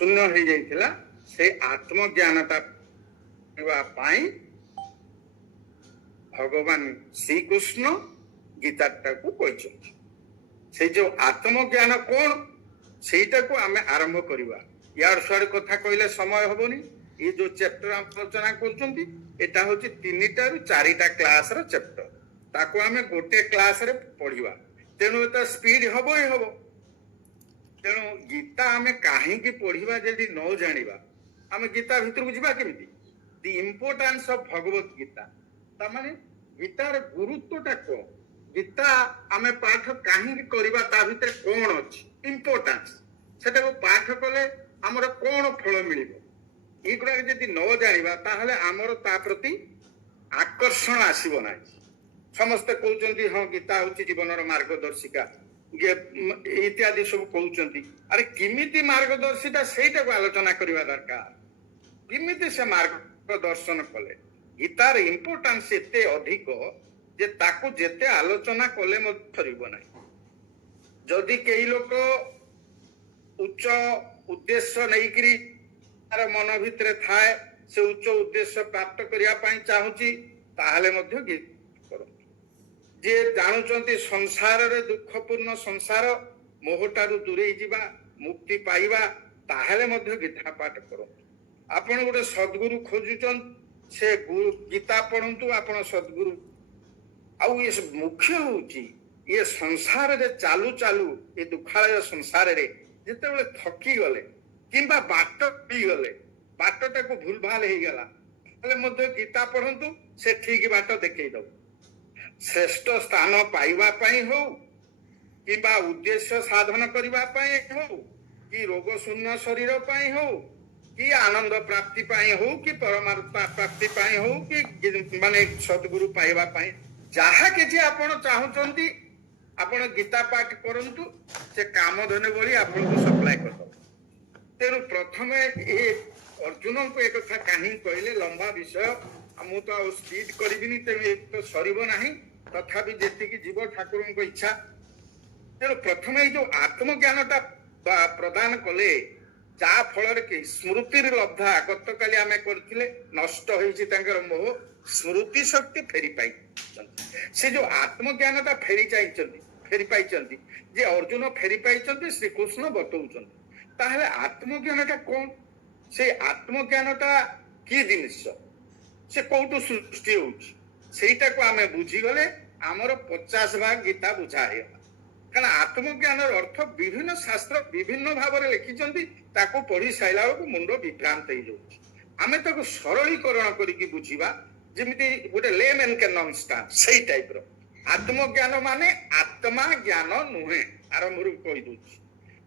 शून्य हो जाइथिला से आत्मज्ञानता पाई भगवान श्री कृष्ण गीता को कहते से जो आत्मज्ञान कौन सेटा को आमे आरंभ करवा यार सारे कथा कहले समय हबनी ये जो चैप्टर आलोचना करछंती एटा होची 3टा रु 4टा क्लास रो चैप्टर ताको आमे गोटे क्लास रे पढिबा तेनु एटा स्पीड हबो ही हबो तेनु गीता आमे काहे की पढिबा जदी न जानिबा आमे गीता भीतर को जिबा केमिति the importance of Bhagavad Gita ता माने गीतार गुरुत्वटा को गीता आमे पाठ काहे की करबा ता भीतर कोन अछि इंपोर्टेंस सेटा को पाठ कले हमर कोन फल मिलिबो एगुड़ा यदि न जानिबा ताहले हमर ता प्रति आकर्षण आसीबो नै समस्त कहउचंती हां गीता होची जीवनर मार्गदर्शिका इत्यादि सब कहउचंती अरे किमिति मार्गदर्शिता सेटा को आलोचना करबा दरकार किमिति से मार्गदर्शन कले गीतार इंपोर्टेंस एते अधिक जे ताको जेते आलोचना कले म थरिबो नै जदि केही लोक उच्च उद्देश्य नैकरी तार मन भितर थाए से उच्च उद्देश्य प्राप्त करिया पाई चाहूची ताहले मध्य गीत करो जे जानुचंती संसार रे दुखपूर्ण संसार मोहटारु दूरे जीवा मुक्ति पाइबा ताहले मध्य गीता पाठ करो आपण गोटे सद्गुरु खोजुचन से गुरु गीता पढ़ंतु आपण सद्गुरु आउ ये मुख्य होची ये संसार रे चालू चालू ये दुखालय संसार रे जेते बेले थकी गले किंबा बाट पी गले बाटटा को भूल भाल हे गला तले मध्य गीता पढ़ंतु से ठीक बाट देखै दो श्रेष्ठ स्थान पाइबा पई हो किंबा उद्देश्य साधन करिबा पई हो कि रोग शून्य शरीर पई हो कि आनंद प्राप्ति पई हो कि परमार्थ प्राप्ति पई हो कि माने सद्गुरु पाइबा पई जहा के जे आपण चाहुचंती आपण गीता पाठ करंतु से काम धने बोली आपण को सप्लाई कर दो तेनु प्रथमे ए अर्जुन को एक कथा काहे कहले लंबा विषय मु तो स्पीड करबिनी ते तो सरीबो नाही तथापि जेति की जीव ठाकुर को इच्छा तेनु प्रथमे जो आत्मज्ञानटा प्रदान कले जा फल के स्मृति लब्धा गत काली आमे करथिले नष्ट होईची तांकर मोह स्मृति शक्ति फेरी पाई से जो आत्मज्ञानटा फेरी पाई जे अर्जुन फेरी पाई श्री कृष्ण बतौचंती ताहले आत्मज्ञानटा कौन से आत्मज्ञानटा की जिनिस से कोटू सृष्टि होउची सेटा को आमे बुझी गले हमर 50 भाग गीता बुझा हे कारण आत्मज्ञान अर्थ विभिन्न शास्त्र विभिन्न भाव रे लिखिचंती ताको पढ़ी साइला को मुंडो विभ्रांत हे जाउची आमे ताको सरलीकरण करी की बुझीबा जेमिति गोटे लेमन कैन अंडरस्टैंड सेही टाइप रो आत्मज्ञान माने आत्मा ज्ञान नुहे आरंभ रू कहि दोची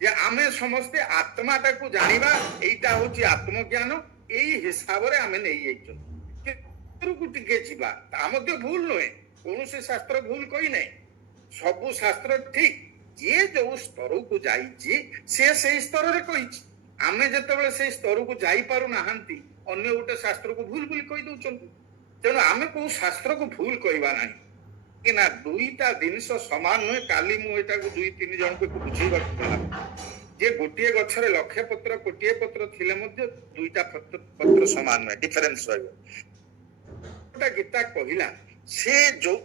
जे आमे समस्ते आत्माटा को जानिबा एटा होची आत्मज्ञान एई हिसाब रे आमे नै आइछो केतरु को टिके जीवा ता मध्ये भूल नहे कोन से शास्त्र भूल कोई नै सब शास्त्र ठीक जे जो स्तर को जाईची से स्तर रे कहिची आमे जतबेले से स्तर को जाई पारु नाहंती अन्य गोटे शास्त्र को भूल भूल कहि दोचंती तेणु आमे को शास्त्र को भूल कहवा ना कि ना दुईटा जिनिस समान नुहे काली मु एटा को 2-3 जन को बुझेबा जे गोटिए गछरे लक्ष्य पत्र कोटिए पत्र थिले मध्ये दुईटा पत्र समान नुहे डिफरेंस रहबो गीता कहिला से जो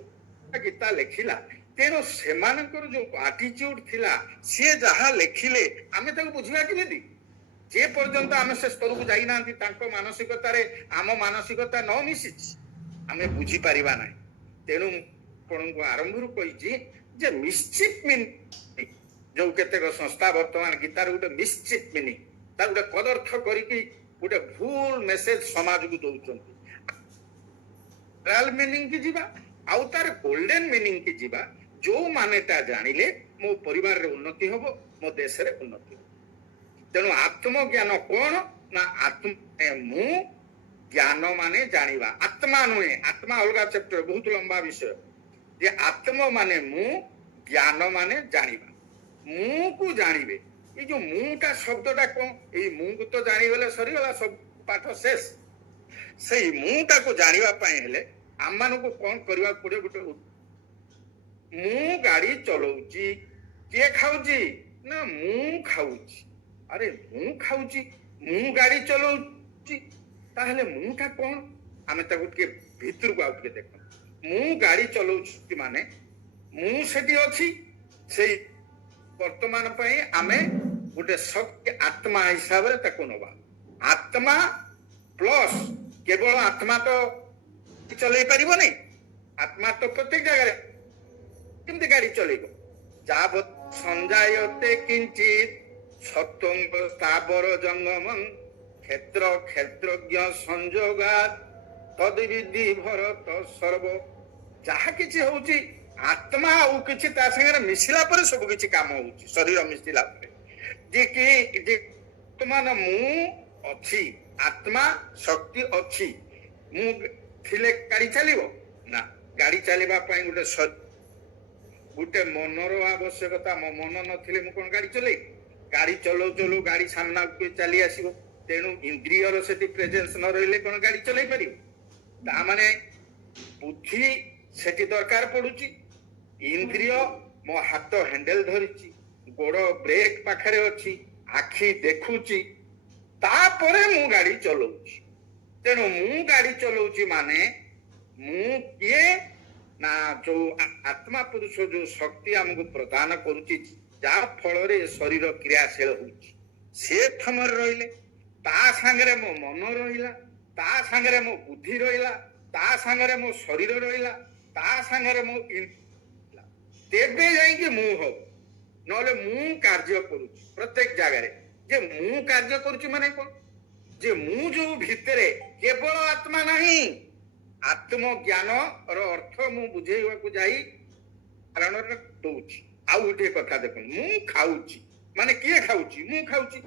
गीता लेखिला तेनो सेमानकर जो एटीट्यूड थिला से जहा लेखिले आमे ताको बुझिबा किमिति जे पर्यंत आमे से स्तर को जाई नांती तांको मानसिकता रे आम मानसिकता न मिसिछि आमे बुझी परिबा नै तेनु कोन को आरंभ रु कहिछि जे मिस्चिप मीन जो केतेक संस्था वर्तमान गीतार गोटे मिस्चिप मीनिंग ता गोटे पदार्थ करी कि गोटे भूल मेसेज समाज को दउचंती रियल मीनिंग की जीवा आउ तार गोल्डन मीनिंग की जीवा जो मानेटा जानिले मो परिवार रे उन्नति होबो मो देश रे उन्नति तेणु आत्मज्ञान कौन ना आत्म मु ज्ञान माने जानिबा आत्मा नुहे आत्मा अलगा चैप्टर बहुत लंबा विषय जे आत्म माने मु ज्ञान माने जानिबा मु को जानिबे ये जो मुटा शब्दटा कौन ये मु को तो जानी गले सरी गला सब पाठ शेष सही मुटा को जानिबा पई हेले आमान को कौन करबा पड़े गोटे मु गाड़ी चलाउची के खाउची ना मु खाउची ଆରେ ମୁଁ ଖାଉଛି, ମୁଁ ଗାଡି ଚଲାଉଛି, ତାହେଲେ ମୁଁଟା କଣ? ଆମେ ତାକୁ ଟିକେ ଭିତରକୁ ଆଉ ଟିକେ ଦେଖ। ମୁଁ ଗାଡି ଚଲାଉଛି ମାନେ ମୁଁ ସେଠି ଅଛି। ସେଇ ବର୍ତ୍ତମାନ ପାଇଁ ଆମେ ଗୋଟେ ଶକ୍ତି ଆତ୍ମା ହିସାବରେ ତାକୁ ନବା। ଆତ୍ମା ପ୍ଲସ୍ କେବଳ ଆତ୍ମା ତ ଚଲେଇ ପାରିବନି। ଆତ୍ମା ତ ପ୍ରତ୍ୟେକ ଜାଗାରେ କେମିତି ଗାଡି ଚଲେଇବ? ଯାବତ ସଞ୍ଜାୟତେ କିଞ୍ଚିତ୍ ସତ୍ୱଙ୍ଗ ସ୍ଥାବର ଜଙ୍ଗମଂ କ୍ଷେତ୍ର କ୍ଷେତ୍ରଜ୍ଞ ସଂଯୋଗାତ୍ ତଦ୍‌ବିଧି ଭରତ ସର୍ବ। ଯାହା କିଛି ହଉଛି ଆତ୍ମା ଆଉ କିଛି ତା ସାଙ୍ଗରେ ମିଶିଲା ପରେ ସବୁ କିଛି କାମ ହଉଛି। ଶରୀର ମିଶିଲା ପରେ ଯେ କି ବର୍ତ୍ତମାନ ମୁଁ ଅଛି, ଆତ୍ମା ଶକ୍ତି ଅଛି। ମୁଁ ଥିଲେ ଗାଡି ଚାଲିବ ନା। ଗାଡି ଚାଲିବା ପାଇଁ ଗୋଟେ ମନର ଆବଶ୍ୟକତା। ମୋ ମନ ନଥିଲେ ମୁଁ କଣ ଗାଡି ଚଲେଇବି? ଗାଡି ଚଲଉ ଚଲଉ ଗାଡି ସାମ୍ନାକୁ ଚାଲି ଆସିବ। ତେଣୁ ଇନ୍ଦ୍ରିୟର ସେଠି ପ୍ରେଜେନ୍ସ ନ ରହିଲେ କଣ ଗାଡି ଚଲେଇ ପାରିବ? ତା ମାନେ ବୁଦ୍ଧି ସେଠି ଦରକାର ପଡୁଛି। ଇନ୍ଦ୍ରିୟ ମୋ ହାତ ହ୍ୟାଣ୍ଡେଲ ଧରିଛି, ଗୋଡ ବ୍ରେକ୍ ପାଖରେ ଅଛି, ଆଖି ଦେଖୁଛି, ତାପରେ ମୁଁ ଗାଡି ଚଲଉଛି। ତେଣୁ ମୁଁ ଗାଡି ଚଲଉଛି ମାନେ ମୁଁ କିଏ ନା ଯୋଉ ଆତ୍ମା ପୁରୁଷ ଯୋଉ ଶକ୍ତି ଆମକୁ ପ୍ରଦାନ କରୁଛି, ଯାହା ଫଳରେ ଶରୀର କ୍ରିୟାଶୀଳ ହଉଛି। ସେ ଥମରେ ରହିଲେ, ତା ସାଙ୍ଗରେ ମୋ ମନ ରହିଲା, ତା ସାଙ୍ଗରେ ମୋ ବୁଦ୍ଧି ରହିଲା, ତା ସାଙ୍ଗରେ ମୋ ଶରୀର ରହିଲା, ତା ସାଙ୍ଗରେ ମୋ ତେବେ ଯାଇକି ମୁଁ ହବ। ନହେଲେ ମୁଁ କାର୍ଯ୍ୟ କରୁଛି ପ୍ରତ୍ୟେକ ଜାଗାରେ। ଯେ ମୁଁ କାର୍ଯ୍ୟ କରୁଛି ମାନେ କଣ? ଯେ ମୁଁ ଯୋଉ ଭିତରେ କେବଳ ଆତ୍ମା ନାହିଁ। ଆତ୍ମଜ୍ଞାନର ଅର୍ଥ ମୁଁ ବୁଝେଇବାକୁ ଯାଇ କାରଣରେ ଦଉଛି। ଆଉ ଗୋଟିଏ କଥା ଦେଖନ୍ତୁ, ମୁଁ ଖାଉଛି ମାନେ କିଏ ଖାଉଛି? ମୁଁ ଖାଉଛି।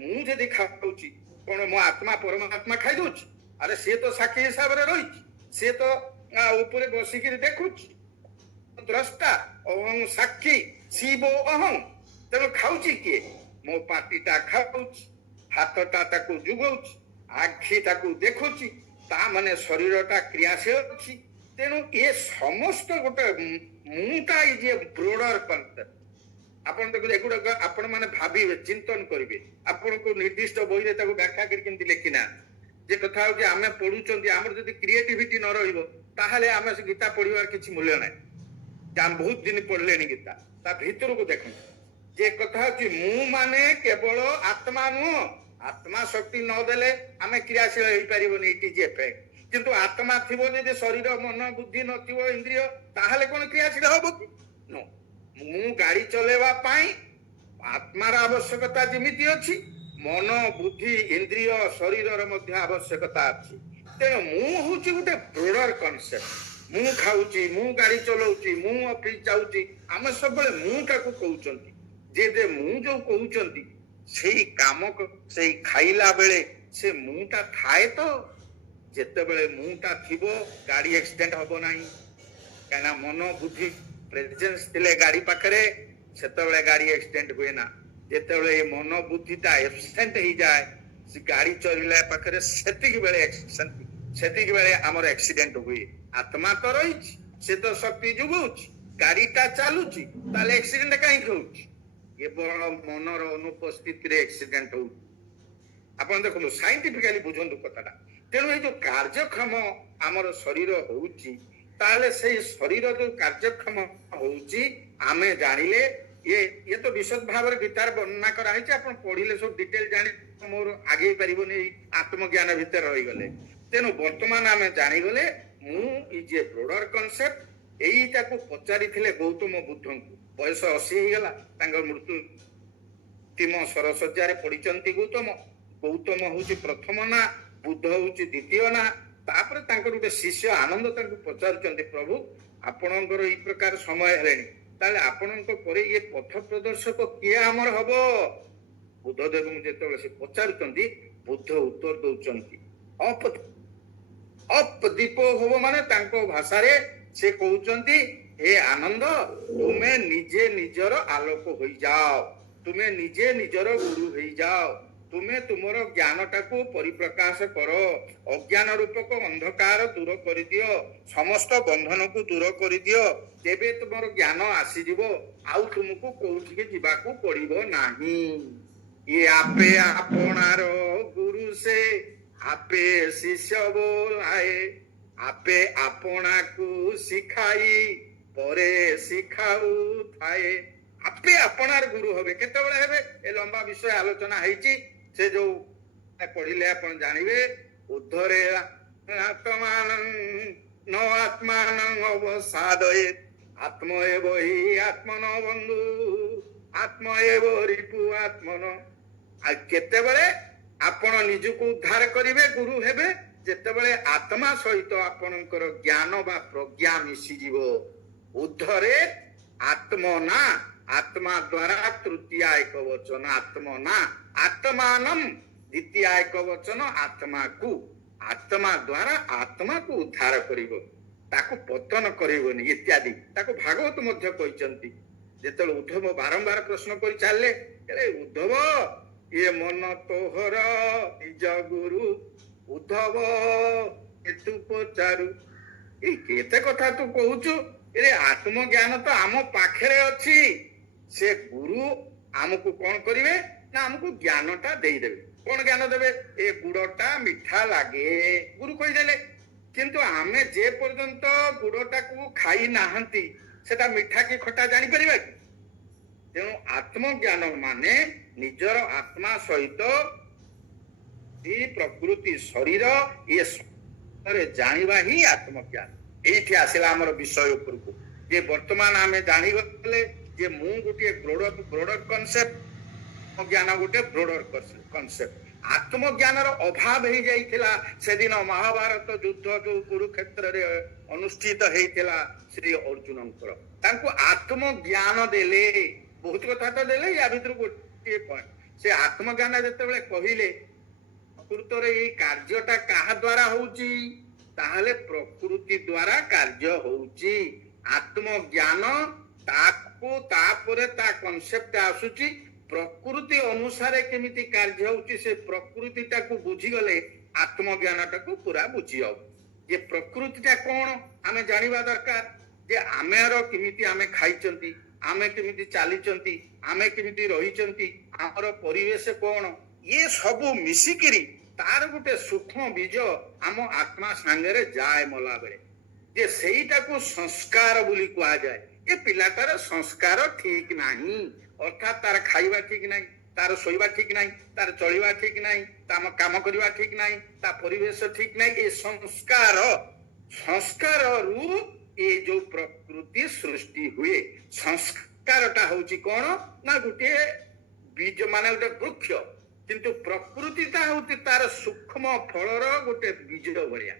ମୁଁ ଯଦି ଖାଉଛି କଣ ମୋ ଆତ୍ମା ପରମାତ୍ମା ଖାଇଦଉଛି? ଆରେ ସିଏ ତ ସାକ୍ଷୀ ହିସାବରେ ରହିଛି, ସିଏ ତ ଉପରେ ବସିକିରି ଦେଖୁଛି। ଦ୍ରଷ୍ଟା ଅହଂ ସାକ୍ଷୀ ଶିବ ଅହଂ। ତେଣୁ ଖାଉଛି କିଏ? ମୋ ପାଟିଟା ଖାଉଛି, ହାତଟା ତାକୁ ଯୁଗଉଛି, ଆଖି ତାକୁ ଦେଖୁଛି, ତା ମାନେ ଶରୀରଟା କ୍ରିୟାଶୀଳ ଅଛି। ତେଣୁ ଏ ସମସ୍ତ ଗୋଟେ ମୁଁଟା ଇଜ ଏ ବ୍ରୋଡର କନସେପ୍ଟ। ଆପଣ ଦେଖନ୍ତୁ, ଏଗୁଡାକ ଆପଣ ମାନେ ଭାବିବେ, ଚିନ୍ତନ କରିବେ। ଆପଣଙ୍କୁ ନିର୍ଦ୍ଦିଷ୍ଟ ବହିରେ ତାକୁ ବ୍ୟାଖ୍ୟା କରି କେମିତି ଲେଖିନା। ଯେ କଥା ହଉଛି ଆମେ ପଢୁଛନ୍ତି, ଆମର ଯଦି କ୍ରିଏଟିଭିଟି ନ ରହିବ ତାହେଲେ ଆମେ ସେ ଗୀତା ପଢିବାର କିଛି ମୂଲ୍ୟ ନାହିଁ। ଆମେ ବହୁତ ଦିନ ପଢିଲେଣି ଗୀତା, ତା ଭିତରକୁ ଦେଖନ୍ତୁ। ଯେ କଥା ହଉଛି ମୁଁ ମାନେ କେବଳ ଆତ୍ମା ନୁହଁ। ଆତ୍ମା ଶକ୍ତି ନଦେଲେ ଆମେ କ୍ରିୟାଶୀଳ ହେଇପାରିବନି, ଇଟ୍ ଇଜ ଏ ଫ୍ୟାକ୍ଟ। କିନ୍ତୁ ଆତ୍ମା ଥିବ ଯଦି ଶରୀର ମନ ବୁଦ୍ଧି ନଥିବ ଇନ୍ଦ୍ରିୟ, ତାହେଲେ କଣ କ୍ରିୟାଶୀଳ ହବ କି? ନ। ମୁଁ ଗାଡି ଚଲେଇବା ପାଇଁ ଆତ୍ମାର ଆବଶ୍ୟକତା ଯେମିତି ଅଛି, ମନ ବୁଦ୍ଧି ଇନ୍ଦ୍ରିୟ ଶରୀରର ମଧ୍ୟ ଆବଶ୍ୟକତା ଅଛି। ତେଣୁ ମୁଁ ହଉଛି ଗୋଟେ ବ୍ରୋଡର କନସେପ୍ଟ। ମୁଁ ଖାଉଛି, ମୁଁ ଗାଡି ଚଲାଉଛି, ମୁଁ ଅଫିସ ଯାଉଛି, ଆମେ ସବୁବେଳେ ମୁଁଟାକୁ କହୁଛନ୍ତି। ଯେ ମୁଁ ଯୋଉ କହୁଛନ୍ତି ସେଇ କାମ ସେଇ ଖାଇଲା ବେଳେ ସେ ମୁଁଟା ଥାଏ ତ? ଯେତେବେଳେ ମୁଁଟା ଥିବ ଗାଡି ଆକ୍ସିଡେଣ୍ଟ ହବ ନାହିଁ। କାହିଁକିନା ମନ ବୁଦ୍ଧି ପ୍ରେଜେନ୍ସ ଥିଲେ ଗାଡି ପାଖରେ, ସେତେବେଳେ ଗାଡି ଆକ୍ସିଡେଣ୍ଟ ହୁଏ ନା। ଯେତେବେଳେ ଏ ମନ ବୁଦ୍ଧିଟା ଆବସେଣ୍ଟ ହେଇଯାଏ ସେ ଗାଡି ଚଳିଲା ପାଖରେ, ସେତିକି ବେଳେ ଆମର ଆକ୍ସିଡେଣ୍ଟ ହୁଏ। ଆତ୍ମା ତ ରହିଛି, ସେ ତ ଶକ୍ତି ଯୋଗାଉଛି, ଗାଡିଟା ଚାଲୁଛି, ତାହେଲେ ଆକ୍ସିଡେଣ୍ଟ କାହିଁକି ହଉଛି? କେବଳ ମନର ଅନୁପସ୍ଥିତିରେ ଆକ୍ସିଡେଣ୍ଟ ହଉଛି। ଆପଣ ଦେଖନ୍ତୁ, ସାଇଣ୍ଟିଫିକାଲି ବୁଝନ୍ତୁ କଥାଟା। ତେଣୁ ଏଇ ଯୋଉ କାର୍ଯ୍ୟକ୍ଷମ ଆମର ଶରୀର ହଉଛି, ତାହେଲେ ସେଇ ଶରୀର ଯୋଉ କାର୍ଯ୍ୟକ୍ଷମ ହଉଛି ଆମେ ଜାଣିଲେ, ଇଏ ତ ବିଶଦ ଭାବରେ ଗୀତାରେ ବର୍ଣ୍ଣନା କରାହେଇଛି। ଆପଣ ପଢିଲେ ସବୁ ଡିଟେଲ ଜାଣି ମୋର ଆଗେଇ ପାରିବନି ଏଇ ଆତ୍ମଜ୍ଞାନ ଭିତରେ ରହିଗଲେ। ତେଣୁ ବର୍ତ୍ତମାନ ଆମେ ଜାଣିଗଲେ ମୁଁ ଇଜ ଏ ବ୍ରୋଡର କନସେପ୍ଟ। ଏଇଟାକୁ ପଚାରିଥିଲେ ଗୌତମ ବୁଦ୍ଧଙ୍କୁ, ବୟସ 80 ହେଇଗଲା, ତାଙ୍କର ମୃତ୍ୟୁ ଅନ୍ତିମ ସରଶଯ୍ୟାରେ ପଡିଛନ୍ତି ଗୌତମ। ଗୌତମ ହଉଛି ପ୍ରଥମ ନା, ବୁଦ୍ଧ ହଉଛି ଦ୍ୱିତୀୟ ନା। ତାପରେ ତାଙ୍କର ଗୋଟେ ଶିଷ୍ୟ ଆନନ୍ଦ ତାଙ୍କୁ ପଚାରୁଛନ୍ତି, ପ୍ରଭୁ ଆପଣଙ୍କର ଏଇ ପ୍ରକାର ସମୟ ହେଲେଣି, ତାହେଲେ ଆପଣଙ୍କ ପରେ ଇଏ ପଥ ପ୍ରଦର୍ଶକ କିଏ ଆମର ହବ? ବୁଦ୍ଧଦେବଙ୍କୁ ଯେତେବେଳେ ସେ ପଚାରୁଛନ୍ତି, ବୁଦ୍ଧ ଉତ୍ତର ଦଉଛନ୍ତି ଅପଦୀପ ହବ। ମାନେ ତାଙ୍କ ଭାଷାରେ ସେ କହୁଛନ୍ତି, ହେ ଆନନ୍ଦ, ତୁମେ ନିଜେ ନିଜର ଆଲୋକ ହୋଇଯାଅ, ତୁମେ ନିଜେ ନିଜର ଗୁରୁ ହେଇଯାଅ, ତୁମେ ତୁମର ଜ୍ଞାନଟାକୁ ପରିପ୍ରକାଶ କର, ଅଜ୍ଞାନ ରୂପକ ଅନ୍ଧକାର ଦୂର କରିଦିଅ, ସମସ୍ତ ବନ୍ଧନକୁ ଦୂର କରିଦିଅ, ତେବେ ତୁମର ଜ୍ଞାନ ଆସିଯିବ, ଆଉ ତୁମକୁ କୋଉଠିକି ଯିବାକୁ ପଡିବ ନାହିଁ। ये आपे आपणार गुरु से आपे शिष्य बोलाए आपे आपना को शिखाई परे शिखाऊ थाए आपे आपणार गुरु हबे केतेबेले हेबे ए लंबा विषय आलोचना हेची से जो पढ़िले आपण जानिबे उद्धरे आत्मान न आत्मान अवसादये आत्म एव हि आत्मनो बंधु आत्म एव रिपु आत्मनो आ केतेबेले आपण निजको उद्धार करिवे गुरु हेबे जेतेबेले आत्मा सहित आपणकर ज्ञान बा प्रज्ञा मिसी जीवो उद्धरे आत्मना आत्मा द्वारा तृतीय एक वचन आत्मना आत्मानम द्वितीय एक वचन आत्मा को आत्मा द्वारा आत्मा को उद्धार करिवो ताको पतन करिवोनी इत्यादि ताको भागवत मध्य कहिसंती जेतल उद्धव बारंबार प्रश्न करि चालले अरे उद्धव ये मन तोहर निज गुरु उद्धव एतु पचारु ए केते कथा तू कहूचु ए आत्मज्ञान तो आम पाखरे अछि से गुरु आमको कौन करिवे ना आमको ज्ञानटा देई देबे कौन ज्ञान देबे ए गुड़टा मीठा लागे गुरु कहि देले किंतु आमे जे पर्यंत गुड़टा को खाई नाहंती सेटा मीठा की खट्टा जानि परिबा कि तेणु आत्मज्ञान माने निजर आत्मा सहित प्रकृति शरीर ये जानिबा ही आत्मज्ञान एठी आसिला हमर विषय उपरको जे वर्तमान आमे जानि गले जे मु गोटे ब्रोडर कॉन्सेप्ट ज्ञान गोटे ब्रोडर कॉन्सेप्ट आत्मज्ञान अभाव हो जाइथिला से दिन महाभारत युद्ध जो कुरुक्षेत्र रे अनुष्ठित हेतिला श्री अर्जुनंकर तांको आत्मज्ञान देले बहुत कथा तो देले या भीतर गोटे पॉइंट से आत्मज्ञान जेतेबेले कहिले प्रकृत रे ई कार्यटा काहा द्वारा होउची ताहले प्रकृति द्वारा कार्य होउची आत्मज्ञान ताको तापरे ता कांसेप्ट आसुची प्रकृति अनुसार केमिति कार्य होउची से प्रकृतिटा को बुझी गले आत्मज्ञानटा को पूरा बुझी हो ये प्रकृतिटा कोन आमे जानिबा दरकार जे आमेर केमिति आमे खाइचंती आमे केमिति चालिचंती आमे केमिति रहिचंती हमर परिवेश कोन ये सब मिसिकिरी तार गोटे सूक्ष्म बीज आम आत्मा सांगरे जाए मला बेले जे सेईटा को संस्कार बोली कहा जाए ये पिलाटार संस्कार ठीक नहीं अर्थात तार खाइबा ठीक नहीं तार सोइबा ठीक नहीं तार चलिबा ठीक नहीं ताम काम करिबा ठीक नहीं ता परिवेश ठीक नहीं ये संस्कार संस्कार रु ये जो प्रकृति सृष्टि हुए संस्कारटा होची कोन ना गुटे बीज माने गोटे वृक्ष किंतु प्रकृतिटा होती तार सूक्ष्म फलर गोटे बीज भलिया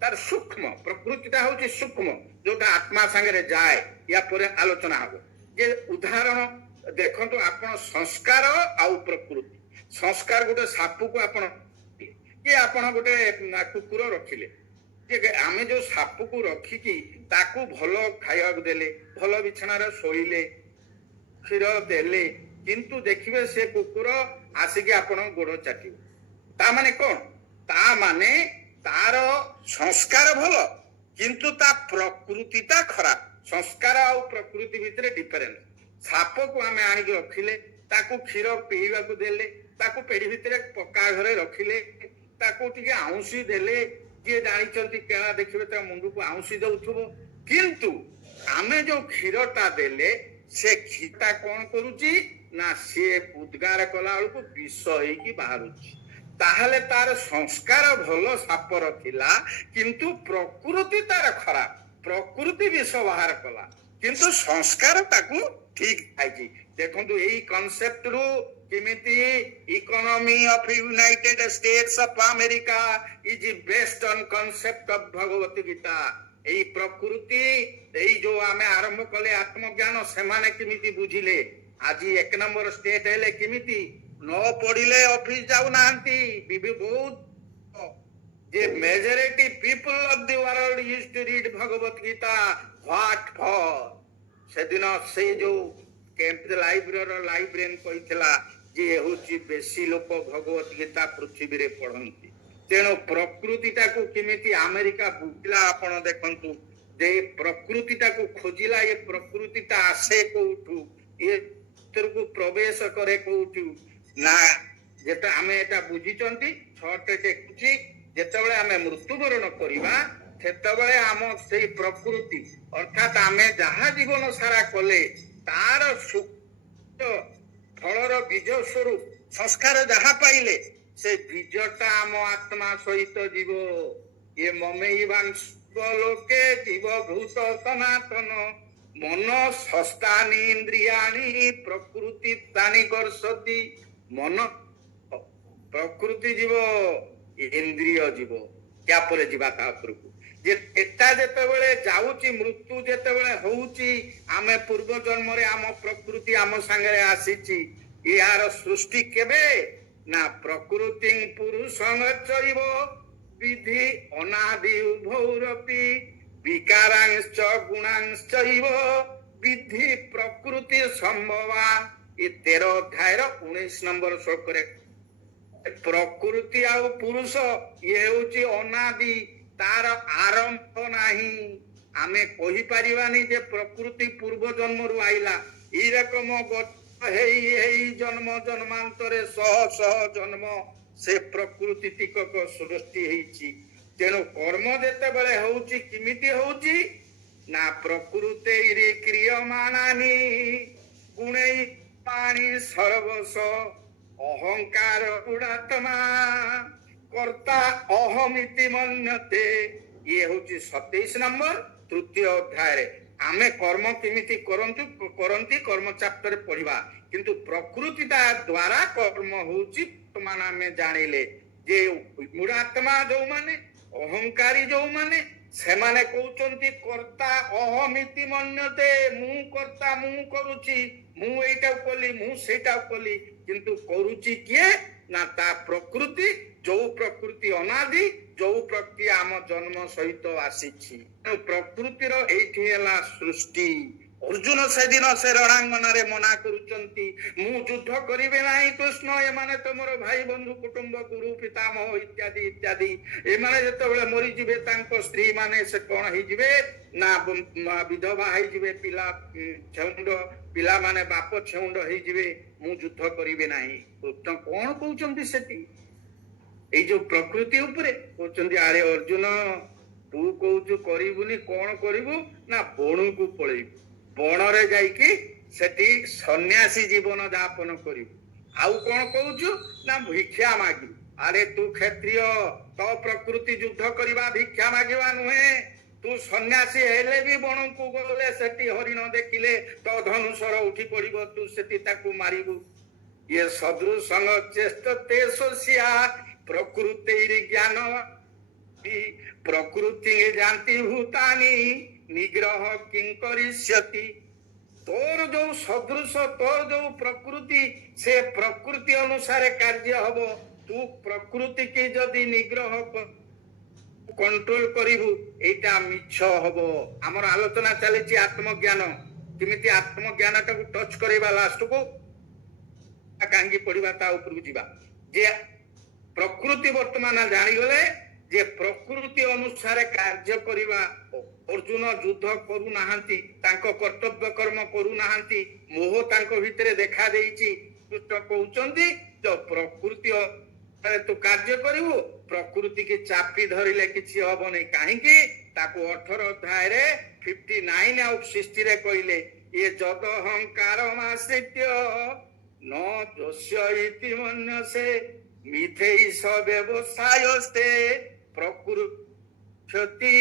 तार सूक्ष्म प्रकृतिटा होची सूक्ष्म जोटा आत्मा संगे जाए या पर आलोचना हो जे उदाहरण देखंतु आपण संस्कार आउ प्रकृति संस्कार गोटे सापु को आपण ये आपण गोटे कुकुर रखिले जे आमे जो सापु को रखी की ताकू भलो खाइबा देले भलो बिछना रे सोइले क्षीर देले किंतु देखिबे से कुकुर आसिके आपण गोड़ चाटिबो ता माने कोन ता माने तार संस्कार भलो किंतु ता प्रकृतिटा खराब संस्कार आ प्रकृति भितरे डिफरेंस साप को आमे आनी रखिले ताकू क्षीर पीवा को देले ताकू पेड़ी भितरे पक्का घरे रखिले ताकू टिके आउंसी देले जे जानिचंती केला देखिबे ता मुंडू को आउंसी दउथबो किंतु आमे जो क्षीरटा देले से खीता कोन करूची ना से उद्गार कला को विष होई बाहरुची ताहले तार संस्कार भलो सापर थिला किंतु प्रकृति तार खराब प्रकृति विष बाहर कला किंतु संस्कार ताकू ठीक आइची देखंतु एई कांसेप्ट रु किमिति economy of United States of America is based on concept of Bhagavad Gita एई प्रकृति एई जो आमे आरंभ कले आत्मज्ञान से माने किमिति बुझिले आज एक नंबर स्टेट हेले किमिति न पढ़िले ऑफिस जाउ नांती बिबि बहुत जे majority people of the world used to read Bhagavad Gita what for सेदिन से जो कैंप लाइब्रेरियन कहितला जे होची बेसी लोक भगवत गीता पृथ्वी रे पढ़ंती तेणु प्रकृतिटा को किमिति अमेरिका बुझिला आपण देखंतु जे प्रकृतिटा को खोजिला ये प्रकृतिटा आसे कोठू ये को प्रवेश करे कोठू ନା ଯେତେ ଆମେ ଏଟା ବୁଝିଛନ୍ତି ଛଅଟେ ଦେଖୁଛି ଯେତେବେଳେ ଆମେ ମୃତ୍ୟୁବରଣ କରିବା ସେତେବେଳେ ଆମ ସେଇ ପ୍ରକୃତି ଅର୍ଥାତ୍ ଆମେ ଯାହା ଜୀବନ ସାରା କଲେ ତାର ଫଳର ବୀଜ ସ୍ୱରୂପ ସଂସ୍କାର ଯାହା ପାଇଲେ ସେ ବୀଜଟା ଆମ ଆତ୍ମା ସହିତ ଯିବ। ଏ ମମେଇବାଂଶ ଲୋକେ ଜୀବ ଭୂତ ସନାତନ ମନ ଷଷ୍ଠାନି ଇନ୍ଦ୍ରିୟାଣି ପ୍ରକୃତି ତାନି ବର୍ଷତି। ମନ ପ୍ରକୃତି ଯିବ ଇନ୍ଦ୍ରିୟ ଯିବ ତାପରେ ଯିବା ତା ଉପରକୁ। ଯେ ଏଟା ଯେତେବେଳେ ଯାଉଛି ମୃତ୍ୟୁ ଯେତେବେଳେ ହଉଛି ଆମେ ପୂର୍ବ ଜନ୍ମରେ ଆମ ପ୍ରକୃତି ଆମ ସାଙ୍ଗରେ ଆସିଛି। ଏହାର ସୃଷ୍ଟି କେବେ ନା ପ୍ରକୃତି ପୁରୁଷ ଚରିବ ବିଧି ଅନାଦି ଉଭୌରପି ବିକାରାଂଶ ଗୁଣାଂଶ ବିଧି ପ୍ରକୃତି ସମ୍ଭବା। ଏ 13 ଅଧ୍ୟାୟର 19 ନମ୍ବର ଶ୍ଲୋକରେ ପ୍ରକୃତି ଆଉ ପୁରୁଷ ଇଏ ହେଉଛି ଅନାଦି, ତାର ଆରମ୍ଭ ନାହିଁ। ଆମେ କହିପାରିବାନି ଯେ ପ୍ରକୃତି ପୂର୍ବ ଜନ୍ମରୁ ଆଇଲା। ଏଇ ରକମ ହେଇ ହେଇ ଜନ୍ମ ଜନ୍ମାନ୍ତରେ ଶହ ଶହ ଜନ୍ମ ସେ ପ୍ରକୃତି ଟିକକ ସୃଷ୍ଟି ହେଇଛି। ତେଣୁ କର୍ମ ଯେତେବେଳେ ହଉଛି କେମିତି ହଉଛି ନା ପ୍ରକୃତିରେ କ୍ରିୟମାଣାନି ଗୁଣେଇ ପାଣି ସର୍ବସ ଅହଙ୍କାର ଗୁଣାତ୍ମା କର୍ତ୍ତା ଅହମିତି ମନ୍ୟତେ। ଇଏ ହଉଛି 27 ନମ୍ବର ତୃତୀୟ ଅଧ୍ୟାୟରେ। ଆମେ କର୍ମ କେମିତି କରନ୍ତି କର୍ମ ଚାପ୍ଟରରେ ପଢିବା, କିନ୍ତୁ ପ୍ରକୃତିଟା ଦ୍ଵାରା କର୍ମ ହଉଛି ବର୍ତ୍ତମାନ ଆମେ ଜାଣିଲେ ଯେ ଗୁଣାତ୍ମା ଯୋଉମାନେ ଅହଙ୍କାରୀ ଯୋଉମାନେ ସେମାନେ କହୁଛନ୍ତି କର୍ତ୍ତା ଅହମିତି ମନ୍ୟତେ। ମୁଁ କର୍ତ୍ତା, ମୁଁ କରୁଛି, ମୁଁ ଏଇଟାକୁ କଲି, ମୁଁ ସେଇଟାକୁ କଲି, କିନ୍ତୁ କରୁଛି କିଏ ନା ତା ପ୍ରକୃତି। ଯୋଉ ପ୍ରକୃତି ଅନାଦି, ଯୋଉ ପ୍ରକୃତି ଆମ ଜନ୍ମ ସହିତ ଆସିଛି। ପ୍ରକୃତିର ଏଇଠି ହେଲା ସୃଷ୍ଟି। ଅର୍ଜୁନ ସେଦିନ ସେ ରଣାଙ୍ଗନରେ ମନା କରୁଛନ୍ତି ମୁଁ ଯୁଦ୍ଧ କରିବେ ନାହିଁ କୃଷ୍ଣ, ଏମାନେ ତମର ଭାଇ ବନ୍ଧୁ କୁଟୁମ୍ବ ଗୁରୁ ପିତାମହ ଇତ୍ୟାଦି ଇତ୍ୟାଦି। ଏମାନେ ଯେତେବେଳେ ମରିଯିବେ ତାଙ୍କ ସ୍ତ୍ରୀ ମାନେ ସେ କଣ ହେଇଯିବେ ନା ବିଧବା ହେଇଯିବେ, ପିଲାମାନେ ବାପ ଛେଉଣ୍ଡ ହେଇଯିବେ, ମୁଁ ଯୁଦ୍ଧ କରିବି ନାହିଁ। କୃଷ୍ଣ କଣ କହୁଛନ୍ତି ସେଠି ଏଇ ଯୋଉ ପ୍ରକୃତି ଉପରେ କହୁଛନ୍ତି ଆରେ ଅର୍ଜୁନ ତୁ କହୁଛୁ କରିବୁନି, କଣ କରିବୁ ନା ବଣକୁ ପଳେଇବୁ, ବଣରେ ଯାଇକି ସେଠି ସନ୍ନ୍ୟାସୀ ଜୀବନ ଯାପନ କରିବୁ। ଆଉ କଣ କହୁଛୁ ନା ଭିକ୍ଷା ମାଗିବୁ। ଆରେ ତୁ କ୍ଷତ୍ରିୟ, ତ ପ୍ରକୃତି ଯୁଦ୍ଧ କରିବା ଭିକ୍ଷା ମାଗିବା ନୁହେଁ। ତୁ ସନ୍ନ୍ୟାସୀ ହେଲେ ବି ବଣକୁ ଗଲେ ସେଠି ହରିଣ ଦେଖିଲେ ତ ଧନୁଷର ଉଠି ପଡିବ, ତୁ ସେଠି ତାକୁ ମାରିବୁ। ଇଏ ସଦୃଶଙ୍ଗ ଚେଷ୍ଟ ତେଷିଆ ପ୍ରକୃତି ଜ୍ଞାନ ପ୍ରକୃତି ଜାନ୍ତି ଭୂତାନି ନିଗ୍ରହ କିଂ କରିଷ୍ୟତି। ତୋର ଯୋଉ ସଦୃଶ, ତୋର ଯୋଉ ପ୍ରକୃତି, ସେ ପ୍ରକୃତି ଅନୁସାରେ କାର୍ଯ୍ୟ ହବ। ତୁ ପ୍ରକୃତି କି ଯଦି ନିଗ୍ରହ କଣ୍ଟ୍ରୋଲ କରିବୁ ଏଇଟା ମିଛ ହବ। ଆମର ଆଲୋଚନା ଚାଲିଛି ଆତ୍ମଜ୍ଞାନ, କେମିତି ଆତ୍ମଜ୍ଞାନଟାକୁ ଟଚ୍ କରିବା ଲାଷ୍ଟକୁ କାହିଁକି ପଢିବା ତା ଉପରକୁ ଯିବା। ଯେ ପ୍ରକୃତି ବର୍ତ୍ତମାନ ଜାଣିଗଲେ ଯେ ପ୍ରକୃତି ଅନୁସାରେ କାର୍ଯ୍ୟ କରିବା। ଅର୍ଜୁନ ଯୁଦ୍ଧ କରୁନାହାନ୍ତି, ତାଙ୍କ କର୍ତ୍ତବ୍ୟ କର୍ମ କରୁନାହାନ୍ତି, ମୋହ ତାଙ୍କ ଭିତରେ ଦେଖା ଦେଇଛି। କୃଷ୍ଣ କହୁଛନ୍ତି ତ ପ୍ରକୃତି ତୁ କାର୍ଯ୍ୟ କରିବୁ, ପ୍ରକୃତି କି ଚାପି ଧରିଲେ କିଛି ହବନି। କାହିଁକି ତାକୁ 18 ଅଧ୍ୟାୟରେ 59 ଆଉ 60 କହିଲେ ଇଏ ଯଦ ଅହଙ୍କାର ମାଶ୍ରିତ୍ୟ ନ ଦୋଷ୍ୟ ଇତି ମନ୍ୟସେ ମିଥେଇଷ ବ୍ୟବସାୟସ୍ତେ ପ୍ରକୃତି।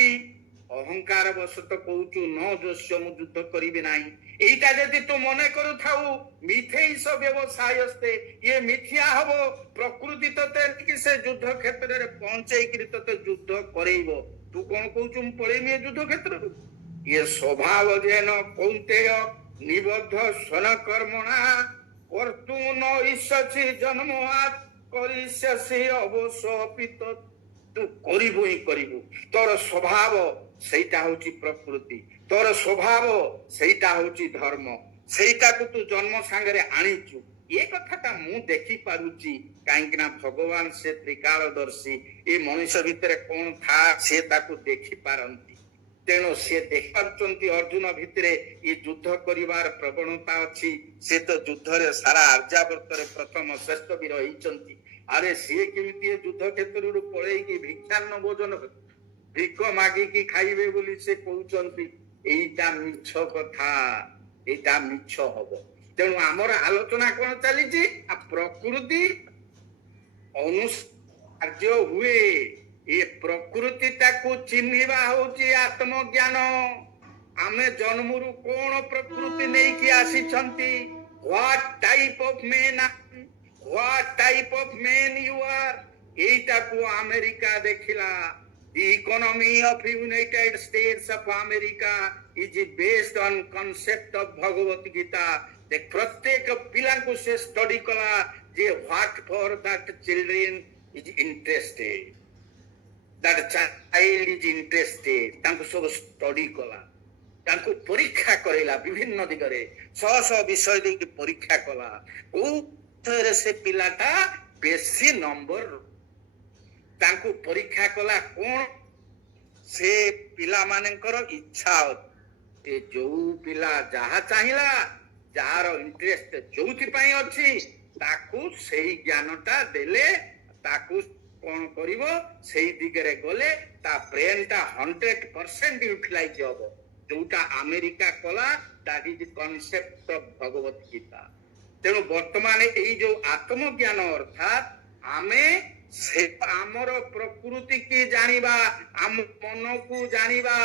ଅହଙ୍କାର ବଶତ କହୁଛୁ ନ ଦୋଷ୍ୟ, ମୁଁ ଯୁଦ୍ଧ କରିବି ନାହିଁ। এইটা যদি ତୁ ମନେ କରୁଥାଉ ମିଥେଇଷ ବ୍ୟବସାୟସ୍ତେ, ଇଏ ମିଥ୍ୟା ହବ। ପ୍ରକୃତି ତତେ ସେ ଯୁଦ୍ଧ କ୍ଷେତ୍ରରେ ପହଞ୍ଚେଇକିରି ତତେ ଯୁଦ୍ଧ କରେଇବ। ତୁ କଣ କହୁଛୁ ମୁଁ ପଳେଇମି ଏ ଯୁଦ୍ଧ କ୍ଷେତ୍ରରୁ? ଇଏ ସ୍ୱଭାବ ଯେନ କୌନ୍ତେୟ ନିବଦ୍ଧ ସ୍ୱନ କର୍ମଣା କର୍ତ୍ତୁ ନ ଇଚ୍ଛସି ଜନ୍ମଆତ୍ କରିଷ୍ୟସି ଅବଶ୍ୟପି। ତୁ କରିବୁ ହିଁ କରିବୁ। ତୋର ସ୍ୱଭାବ ସେଇଟା ହଉଛି ପ୍ରକୃତି, ତୋର ସ୍ୱଭାବ ସେଇଟା ହଉଛି ଧର୍ମ, ସେଇଟାକୁ ତୁ ଜନ୍ମ ସାଙ୍ଗରେ ଆଣିଛୁ। ଏ କଥାଟା ମୁଁ ଦେଖିପାରୁଛି, କାହିଁକି ନା ଭଗବାନ ସେ ତ୍ରିକାଳଦର୍ଶୀ। ଏ ମଣିଷ ଭିତରେ କଣ ଥା ସେ ତାକୁ ଦେଖିପାରନ୍ତି। ତେଣୁ ସେ ଦେଖିପାରୁଛନ୍ତି ଅର୍ଜୁନ ଭିତରେ ଏ ଯୁଦ୍ଧ କରିବାର ପ୍ରବଣତା ଅଛି। ସେ ତ ଯୁଦ୍ଧରେ ସାରା ଆର୍ଯ୍ୟାବର୍ତ୍ତରେ ପ୍ରଥମ ଶ୍ରେଷ୍ଠ ବୀର ହେଇଛନ୍ତି। ଆରେ ସିଏ କେମିତି ଏ ଯୁଦ୍ଧ କ୍ଷେତ୍ରରୁ ପଳେଇକି ଭିକ୍ଷାନ୍ନ ଭୋଜନ ଭିକ ମାଗିକି ଖାଇବେ ବୋଲି ସେ କହୁଛନ୍ତି। ଏଇଟା ମିଛ କଥା, ଏଇଟା ମିଛ ହବ। ତେଣୁ ଆମର ଆଲୋଚନା କଣ ଚାଲିଛି? ପ୍ରକୃତି କାର୍ଯ୍ୟ ହୁଏ। ଏ ପ୍ରକୃତିଟାକୁ ଚିହ୍ନିବା ହଉଛି ଆତ୍ମଜ୍ଞାନ। ଆମେ ଜନ୍ମରୁ କଣ ପ୍ରକୃତି ନେଇକି ଆସିଛନ୍ତି? What type of man what type of man you are? এইটাକୁ ଆମେରିକା ଦେଖିଲା। The economy of United States of America is based on concept of Bhagavad Gita. ପ୍ରତ୍ୟେକ ପିଲାଙ୍କୁ ସେ ଷ୍ଟଡି କଲା ଯେ what for that children is interested, that child is interested। ତାଙ୍କୁ ସବୁ study କଲା, ତାଙ୍କୁ ପରୀକ୍ଷା କରେଇଲା ବିଭିନ୍ନ ଦିଗରେ, ଶହ ଶହ ବିଷୟ ଦେଇକି ପରୀକ୍ଷା କଲା। କୋଉଥିରେ ସେ ପିଲାଟା ବେଶୀ ନମ୍ବର, ତାଙ୍କୁ ପରୀକ୍ଷା କଲା କଣ? ସେ ପିଲାମାନଙ୍କର ଇଚ୍ଛା ଅଛି। ଯୋଉ ପିଲା ଯାହା ଚାହିଁଲା, ଯାହାର ଇଣ୍ଟରେଷ୍ଟ ଯୋଉଥିପାଇଁ ଅଛି, ତାକୁ ସେଇ ଜ୍ଞାନଟା ଦେଲେ ତାକୁ କଣ କରିବ? ସେଇ ଦିଗରେ ଗଲେ ତା ବ୍ରେନଟା 100% ୟୁଟିଲାଇଜ ହବ। ଯୋଉଟା ଆମେରିକା କଲା, that is the concept of ଭଗବତ ଗୀତା। ତେଣୁ ବର୍ତ୍ତମାନ ଏଇ ଯୋଉ ଆତ୍ମଜ୍ଞାନ ଅର୍ଥାତ୍ ଆମେ ସେ ଆମର ପ୍ରକୃତି କି ଜାଣିବା, ଆମ ମନକୁ ଜାଣିବା,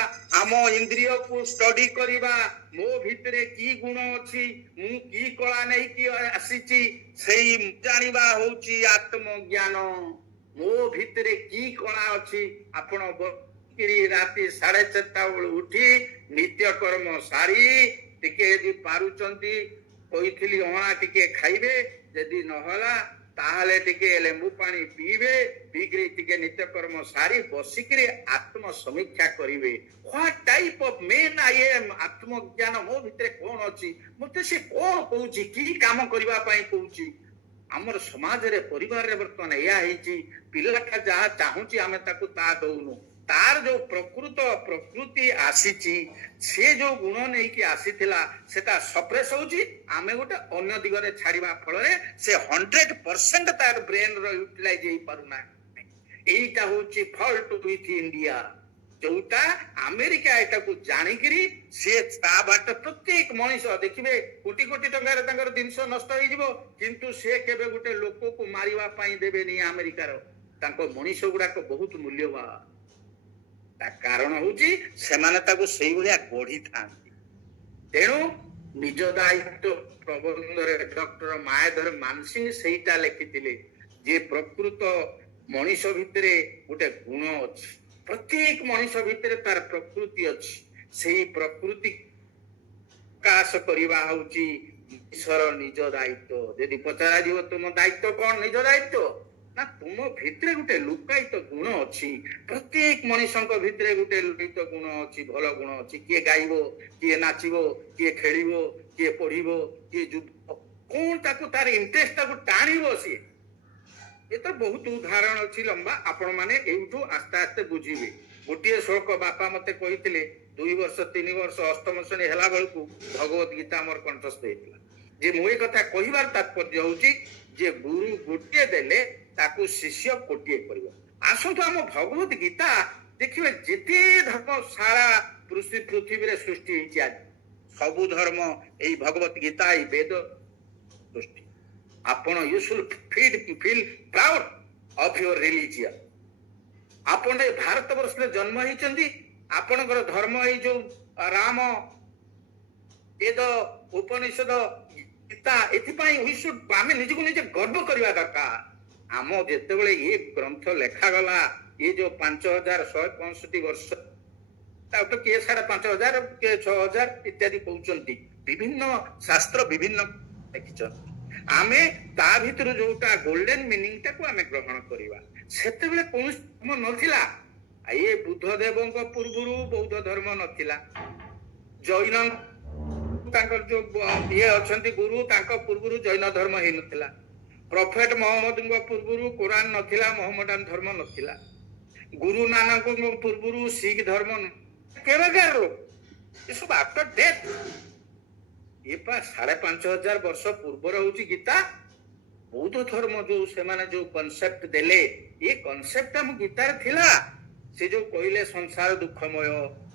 ଆମ ଇନ୍ଦ୍ରିୟକୁ ଷ୍ଟଡି କରିବା, ମୋ ଭିତରେ କି ଗୁଣ ଅଛି, ମୁଁ କି କଳା ନେଇକି ଆସିଛି, ସେଇ ଜାଣିବା ହଉଛି ଆତ୍ମଜ୍ଞାନ। ମୋ ଭିତରେ କି କଳା ଅଛି? ଆପଣ ରାତି 4:30 ବେଳୁ ଉଠି ନିତ୍ୟକର୍ମ ସାରି ଟିକେ ଯଦି ପାରୁଛନ୍ତି କହିଥିଲି ଅଣା ଟିକେ ଖାଇବେ, ଯଦି ନହେଲା ତାହେଲେ ଟିକେ ଲେମ୍ବୁ ପାଣି ପିଇବେ, ପିଇକିରି ଟିକେ ନିତ୍ୟକର୍ମ ସାରି ବସିକିରି ଆତ୍ମ ସମୀକ୍ଷା କରିବେ। What type of man I am? ଆତ୍ମଜ୍ଞାନ ମୋ ଭିତରେ କଣ ଅଛି, ମତେ ସେ କଣ କହୁଛି, କି କାମ କରିବା ପାଇଁ କହୁଛି? ଆମର ସମାଜରେ ପରିବାରରେ ବର୍ତ୍ତମାନ ଏଇଆ ହେଇଛି, ପିଲାଟା ଯାହା ଚାହୁଁଛି ଆମେ ତାକୁ ତାହା ଦଉନୁ। ତାର ଯୋଉ ପ୍ରକୃତି ଆସିଛି, ସେ ଯୋଉ ଗୁଣ ନେଇକି ଆସିଥିଲା, ସେଟା ସପ୍ରେସ ହଉଛି। ଆମେ ଗୋଟେ ଅନ୍ୟ ଦିଗରେ ଛାଡିବା ଫଳରେ ସେ 100% ତାର ବ୍ରେନର ୟୁଟିଲାଇଜ ହେଇପାରୁନାହିଁ। এইটা হচ্ছে ফল্ট উইথ ইন্ডিয়া, ଯୋଉଟା ଆମେରିକା ଏଟାକୁ ଜାଣିକିରି ସେ ତା ବାଟ ପ୍ରତ୍ୟେକ ମଣିଷ ଦେଖିବେ କୋଟି କୋଟି ଟଙ୍କାରେ ତାଙ୍କର ଜିନିଷ ନଷ୍ଟ ହେଇଯିବ, କିନ୍ତୁ ସେ କେବେ ଗୋଟେ ଲୋକକୁ ମାରିବା ପାଇଁ ଦେବେନି ଆମେରିକାର। ତାଙ୍କ ମଣିଷ ଗୁଡାକ ବହୁତ ମୂଲ୍ୟବାନ। ତା କାରଣ ହଉଛି ସେମାନେ ତାକୁ ସେଇଭଳିଆ ଗଢିଥାନ୍ତି। ତେଣୁ ନିଜ ଦାୟିତ୍ୱ ପ୍ରବନ୍ଧରେ ଡକ୍ଟର ମାୟାଧର ମାନସିଂହ ସେଇଟା ଲେଖିଥିଲେ ଯେ ପ୍ରକୃତ ମଣିଷ ଭିତରେ ଗୋଟେ ଗୁଣ ଅଛି, ପ୍ରତ୍ୟେକ ମଣିଷ ଭିତରେ ତାର ପ୍ରକୃତି ଅଛି। ସେଇ ପ୍ରକୃତି ପ୍ରକାଶ କରିବା ହଉଛି ମଣିଷର ନିଜ ଦାୟିତ୍ୱ। ଯଦି ପଚରାଯିବ ତୁମ ଦାୟିତ୍ୱ କଣ? ନିଜ ଦାୟିତ୍ୱ ନା ତୁମ ଭିତରେ ଗୋଟେ ଲୁକାୟିତ ଗୁଣ ଅଛି। ପ୍ରତ୍ୟେକ ମଣିଷଙ୍କ ଭିତରେ ଗୋଟେ ଲୁକାୟିତ ଗୁଣ ଅଛି, ଭଲ ଗୁଣ ଅଛି। କିଏ ଗାଇବ, କିଏ ନାଚିବ, କିଏ ଖେଳିବ, କିଏ ପଢିବ, କିଏ ଯୁବ, କଣ ତାକୁ ତାର ଇଣ୍ଟରେଷ୍ଟ ତାକୁ ଟାଣିବ ସିଏ। ଏ ତ ବହୁତ ଉଦାହରଣ ଅଛି ଲମ୍ବା, ଆପଣ ମାନେ ଏଇଠୁ ଆସ୍ତେ ଆସ୍ତେ ବୁଝିବେ। ଗୋଟିଏ ଶ୍ଳୋକ ବାପା ମତେ କହିଥିଲେ 2 ବର୍ଷ 3 ବର୍ଷ ଅଷ୍ଟମ ଶ୍ରେଣୀ ହେଲା ବେଳକୁ ଭଗବତ ଗୀତା ମୋର କଣ୍ଠସ୍ଥ ହେଇଥିଲା। ଯେ ମୁଁ ଏ କଥା କହିବାର ତାତ୍ପର୍ଯ୍ୟ ହଉଛି ଯେ ଗୁରୁ ଗୋଟିଏ ଦେଲେ ତାକୁ ଶିଷ୍ୟ କୋଟିଏ କରିବ। ଆସନ୍ତୁ ଆମ ଭଗବତ ଗୀତା ଦେଖିବେ, ଯେତେ ଧର୍ମ ସାରା ପୃଥିବୀରେ ସୃଷ୍ଟି ହେଇଛି ଆଜି, ସବୁ ଧର୍ମ ଏଇ ଭଗବତ ଗୀତା, ଏଇ ବେଦ ସୃଷ୍ଟି। ଆପଣ you should feel proud of your religion। ଆପଣ ଏ ଭାରତ ବର୍ଷରେ ଜନ୍ମ ହେଇଛନ୍ତି, ଆପଣଙ୍କର ଧର୍ମ ଏଇ ଯୋଉ ରାମ, ବେଦ, ଉପନିଷଦ, ଗୀତା, ଏଥିପାଇଁ ଆମେ ନିଜକୁ ନିଜେ ଗର୍ବ କରିବା ଦରକାର। ଆମ ଯେତେବେଳେ ଏ ଗ୍ରନ୍ଥ ଲେଖାଗଲା, ଏ ଯୋଉ 5165 ବର୍ଷ, ତ କିଏ 5000, କିଏ 6000 ଇତ୍ୟାଦି କହୁଛନ୍ତି, ବିଭିନ୍ନ ଶାସ୍ତ୍ର ବିଭିନ୍ନ ଲେଖିଛନ୍ତି। ଆମେ ତା ଭିତରୁ ଯୋଉଟା ଗୋଲ୍ଡେନ ମିନିଂଟାକୁ ଆମେ ଗ୍ରହଣ କରିବା। ସେତେବେଳେ କୌଣସି ଧର୍ମ ନଥିଲା। ଏ ବୁଦ୍ଧ ଦେବଙ୍କ ପୂର୍ବରୁ ବୌଦ୍ଧ ଧର୍ମ ନଥିଲା। ଜୈନ ତାଙ୍କର ଯୋଉ ଇଏ ଅଛନ୍ତି ଗୁରୁ, ତାଙ୍କ ପୂର୍ବରୁ ଜୈନ ଧର୍ମ ହେଇନଥିଲା। ପ୍ରଫେଟ ମହମ୍ମଦଙ୍କ ପୂର୍ବରୁ କୋରାନ ନଥିଲା, ମହମ୍ମଦାନ ଧର୍ମ ନଥିଲା। ଗୁରୁ ନାନକଙ୍କ ପୂର୍ବରୁ ଶିଖ ଧର୍ମ କେବେକାର ଲୋକ ଏସବୁ ଆଫ୍ଟର ଡେଥ୍। ଏ ପା 5,500 ବର୍ଷ ପୂର୍ବର ହଉଛି ଗୀତା। ବୌଦ୍ଧ ଧର୍ମ ଯୋଉ ସେମାନେ ଯୋଉ କନସେପ୍ଟ ଦେଲେ, ଏ କନସେପ୍ଟ ଆମ ଗୀତାରେ ଥିଲା। ସେ ଯୋଉ କହିଲେ ସଂସାର ଦୁଃଖମୟ,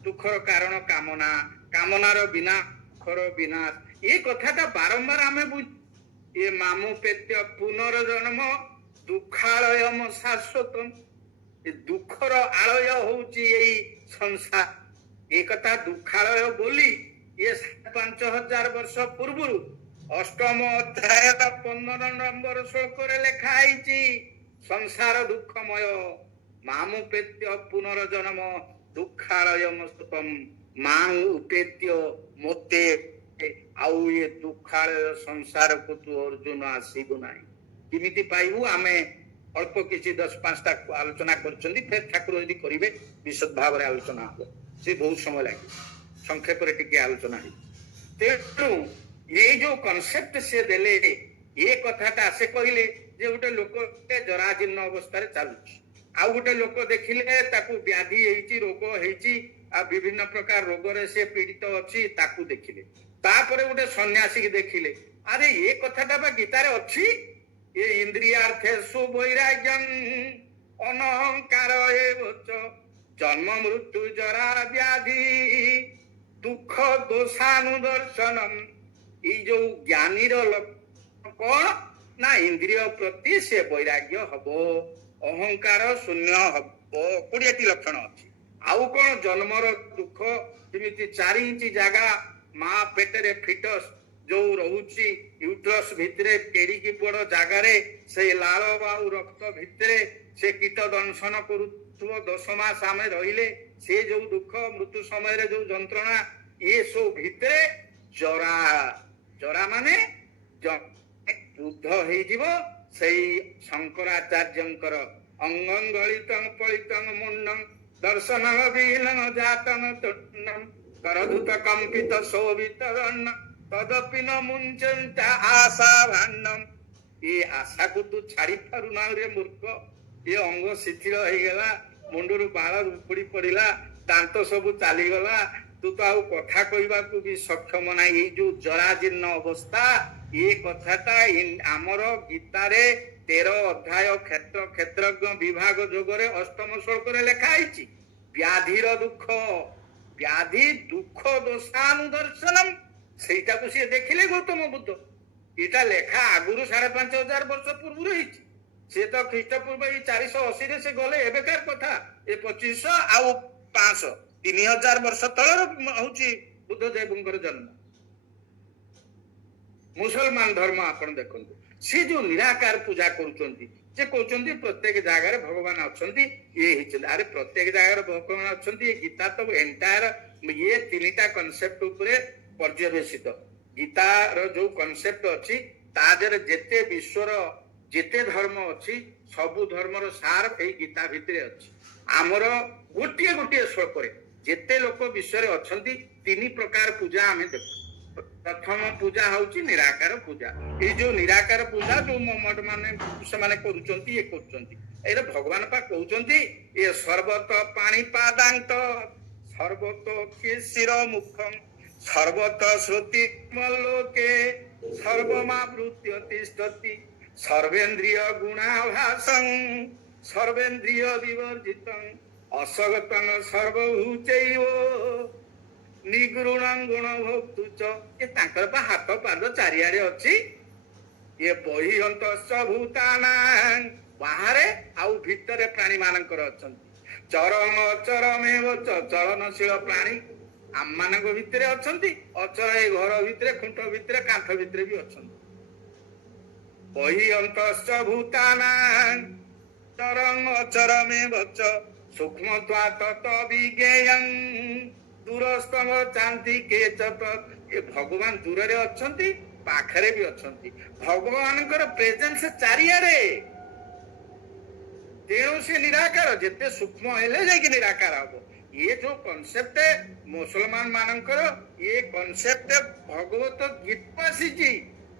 ଦୁଃଖର କାରଣ କାମନା, କାମନାର ବିନା ଦୁଃଖର ବିନାଶ, ଏ କଥାଟା ବାରମ୍ବାର ଆମେ ଏ ମାମୁ ପେତ୍ୟ ପୁନର୍ଜନ୍ମ ଦୁଃଖାଳୟମ ଶାଶ୍ୱତମ୍, ଏ ଦୁଃଖର ଆଳୟ ହଉଛି ଏଇ ସଂସାର। ଏ କଥା ଦୁଃଖାଳୟ ବୋଲି ଏ 5,000 ବର୍ଷ ପୂର୍ବରୁ ଅଷ୍ଟମ ଅଧ୍ୟାୟ 15 ନମ୍ବର ଶ୍ଲୋକରେ ଲେଖା ହେଇଛି, ସଂସାର ଦୁଃଖମୟ ମାମୁ ପେତ୍ୟ ପୁନର୍ଜନ୍ମ ଦୁଃଖାଳୟମ ସ୍ତୁତମ୍, ମା ଉପେତ୍ୟ ମୋତେ ଆଉ ଏ ଦୁଃଖାଳୟ ସଂସାରକୁ ତୁ ଅର୍ଜୁନ ଆସିବୁ ନାହିଁ। କେମିତି ପାଇବୁ? ଆମେ ଅଳ୍ପ କିଛି 10-5ଟା ଆଲୋଚନା କରିଛନ୍ତି, ଫେର ଠାକୁର ଯଦି କରିବେ ବିଶଦ ଭାବରେ ଆଲୋଚନା ହବ, ସେ ବହୁତ ସମୟ ଲାଗିବ, ସଂକ୍ଷେପରେ ଟିକେ ଆଲୋଚନା ହେଇଛି। ତେଣୁ ଏଇ ଯୋଉ କନସେପ୍ଟ ସେ ଦେଲେ, ଏ କଥାଟା ସେ କହିଲେ ଯେ ଗୋଟେ ଲୋକ ଜରାଜୀର୍ଣ୍ଣ ଅବସ୍ଥାରେ ଚାଲୁଛି, ଆଉ ଗୋଟେ ଲୋକ ଦେଖିଲେ ତାକୁ ବ୍ୟାଧି ହେଇଛି, ରୋଗ ହେଇଛି, ଆଉ ବିଭିନ୍ନ ପ୍ରକାର ରୋଗରେ ସେ ପୀଡ଼ିତ ଅଛି, ତାକୁ ଦେଖିଲେ। ତାପରେ ଗୋଟେ ସନ୍ନ୍ୟାସୀକି ଦେଖିଲେ, ଆରେ ଏ କଥାଟା ବା ଗୀତାରେ ଅଛି, ଏ ଇନ୍ଦ୍ରିୟାର୍ଥେଷୁ ବୈରାଗ୍ୟଂ ଅନହଙ୍କାର ଏବଚ ଜନ୍ମ ମୃତ୍ୟୁ ଜରା ବ୍ୟାଧି ଦୁଃଖ ଦୋଷାନୁଦର୍ଶନମ୍। ଏଇ ଯୋଉ ଜ୍ଞାନୀର ଲକ୍ଷଣ କଣ ନା ଇନ୍ଦ୍ରିୟ ପ୍ରତି ସେ ବୈରାଗ୍ୟ ହବ, ଅହଙ୍କାର ଶୂନ୍ୟ ହବ, 20ଟି ଲକ୍ଷଣ ଅଛି। ଆଉ କଣ ଜନ୍ମର ଦୁଃଖ, ଯେମିତି 4 ଇଞ୍ଚ ଜାଗା ମା ପେଟରେ ଫିଟସ୍ ଯୋଉ ରହୁଛି ୟୁଟ୍ରସ୍ ଭିତରେ, କେଡ଼ିକି ବଡ ଜାଗାରେ ସେଇ ଲାଳ ଆଉ ରକ୍ତ ଭିତରେ ସେ କୀଟ ଦଂଶନ କରୁଥିବ, 10 ମାସ ଆମେ ରହିଲେ ସେ ଯୋଉ ଦୁଃଖ, ମୃତ୍ୟୁ ସମୟରେ ଯୋଉ ଯନ୍ତ୍ରଣା, ଏ ସବୁ ଭିତରେ ଜରା, ଜରା ମାନେ ବୃଦ୍ଧ ହେଇଯିବ। ସେଇ ଶଙ୍କରାଚାର୍ଯ୍ୟଙ୍କର ଅଙ୍ଗଂ ଗଳିତଂ ପଳିତଂ ମୁଣ୍ଡଂ ଦର୍ଶନ ବିହୀନ ଜାତଂ ତୁଣ୍ଡଂ କରଧୁତ କମ୍ପିତ ଶୋଭିତ ବର୍ଣ୍ଣ ତଦପି ନ ମୁଞ୍ଚନ୍ତ ଆଶା ଭାଣ୍ଡମ। ଏ ଆଶାକୁ ତୁ ଛାଡି ପାରୁନାହୁଁ ରେ ମୂର୍ଖ। ଏ ଅଙ୍ଗ ଶିଥିଳ ହେଇଗଲା, ମୁଣ୍ଡରୁ ବାଳ ଉପୁଡି ପଡିଲା, ଦାନ୍ତ ସବୁ ଚାଲିଗଲା, ତୁ ତ ଆଉ କଥା କହିବାକୁ ବି ସକ୍ଷମ ନାହିଁ। ଏଇ ଯୋଉ ଜରାଜୀର୍ଣ୍ଣ ଅବସ୍ଥା, ଏ କଥାଟା ଆମର ଗୀତାରେ 13 ଅଧ୍ୟାୟ କ୍ଷେତ୍ର କ୍ଷେତ୍ରଜ୍ଞ ବିଭାଗ ଯୋଗରେ 8ମ ଶ୍ଲୋକରେ ଲେଖା ହେଇଛି। ବ୍ୟାଧିର ଦୁଃଖ, ବ୍ୟାଧି ଦୁଃଖ ଦୋଷାନୁଦର୍ଶନମ୍, ସେଇଟାକୁ ସିଏ ଦେଖିଲେ ଗୌତମ ବୁଦ୍ଧ। ଏଇଟା ଲେଖା ଆଗରୁ 5,500 ବର୍ଷ ପୂର୍ବରୁ ହେଇଛି। ସେ ତ ଖ୍ରୀଷ୍ଟପୂର୍ବ ଏଇ 480ରେ ସେ ଗଲେ, ଏବେକାର କଥା ଏ 2500 ଆଉ 500, 3,000 ବର୍ଷ ତଳର ହଉଛି ବୁଦ୍ଧଦେବଙ୍କର ଜନ୍ମ। ମୁସଲମାନ ଧର୍ମ ଆପଣ ଦେଖନ୍ତୁ, ସେ ଯୋଉ ନିରାକାର ପୂଜା କରୁଛନ୍ତି, ସେ କହୁଛନ୍ତି ପ୍ରତ୍ୟେକ ଜାଗାରେ ଭଗବାନ ଅଛନ୍ତି, ଇଏ ହେଇଛନ୍ତି। ଆରେ ପ୍ରତ୍ୟେକ ଜାଗାରେ ଭଗବାନ ଅଛନ୍ତି, ଏ ଗୀତା ତ ଏଣ୍ଟାୟାର ଇଏ 3ଟା କନସେପ୍ଟ ଉପରେ ପର୍ଯ୍ୟବେସିତ। ଗୀତାର ଯୋଉ କନସେପ୍ଟ ଅଛି, ତା ଦେହରେ ଯେତେ ବିଶ୍ୱର ଯେତେ ଧର୍ମ ଅଛି, ସବୁ ଧର୍ମର ସାର ଏଇ ଗୀତା ଭିତରେ ଅଛି। ଆମର ଗୋଟିଏ ଗୋଟିଏ ଶ୍ଲୋକରେ ଯେତେ ଲୋକ ବିଶ୍ୱରେ ଅଛନ୍ତି, 3 ପ୍ରକାର ପୂଜା ଆମେ ଦେଖୁ। ପ୍ରଥମ ପୂଜା ହଉଛି ନିରାକାର ପୂଜା। ଏଇ ଯୋଉ ନିରାକାର ପୂଜା ଯୋଉ ମଠ ମାନେ ସେମାନେ କରୁଛନ୍ତି, ଇଏ କରୁଛନ୍ତି, ଏଇଟା ଭଗବାନ ପା କହୁଛନ୍ତି, ଏ ସର୍ବତ ପାଣି ପାଦାନ୍ତ ସର୍ବତ ଶିର ମୁଖମ୍ ସର୍ବତ ଶ୍ରୁତି ମଲ୍ଲୋକେ ସର୍ବମାବୃତ୍ୟ ତିଷ୍ଠତି ସର୍ବେନ୍ଦ୍ରିୟ ଗୁଣାଭାସଂ ସର୍ବେନ୍ଦ୍ରିୟ ବିବର୍ଜିତଂ ଅସଗତଂ ସର୍ବଭୂଚୈବ ନିଗୁଣଂ ଗୁଣ ଭୋକ୍ତୁଚ। ଏ ତାଙ୍କର ବା ହାତ ପାଦ ଚାରିଆଡେ ଅଛି। ଏ ବହିହନ୍ତଶ୍ଚ ଭୂତାନାଂ, ବାହାରେ ଆଉ ଭିତରେ ପ୍ରାଣୀ ମାନଙ୍କର ଅଛନ୍ତି। ଚରମ ଅଚରମେବ ଚଳନଶୀଳ ପ୍ରାଣୀ ଆମ ମାନଙ୍କ ଭିତରେ ଅଛନ୍ତି, ଅଚର ଏଇ ଘର ଭିତରେ, ଖୁଣ୍ଟ ଭିତରେ, କାନ୍ଥ ଭିତରେ ବି ଅଛନ୍ତି। ବହିହନ୍ତଶ୍ଚ ଭୂତାନାଂ ଚରଂ ଅଚରମେବ ସୂକ୍ଷ୍ମତ୍ୱା ତତ ବିଜ୍ଞେୟଂ ଦୂରସ୍ତମ ଚାନ୍ତି କେ ଚତ। ଏ ଭଗବାନ ଦୂରରେ ଅଛନ୍ତି, ପାଖରେ ବି ଅଛନ୍ତି। ଭଗବାନଙ୍କର ପ୍ରେଜେନ୍ସ ଚାରିଆଡେ। ତେଣୁ ସେ ନିରାକାର, ଯେତେ ସୂକ୍ଷ୍ମ ହେଲେ ଯାଇକି ନିରାକାର ହବ। ये जो कॉन्सेप्ट है मुसलमान मानकर ये कॉन्सेप्ट भगवत गीता सीची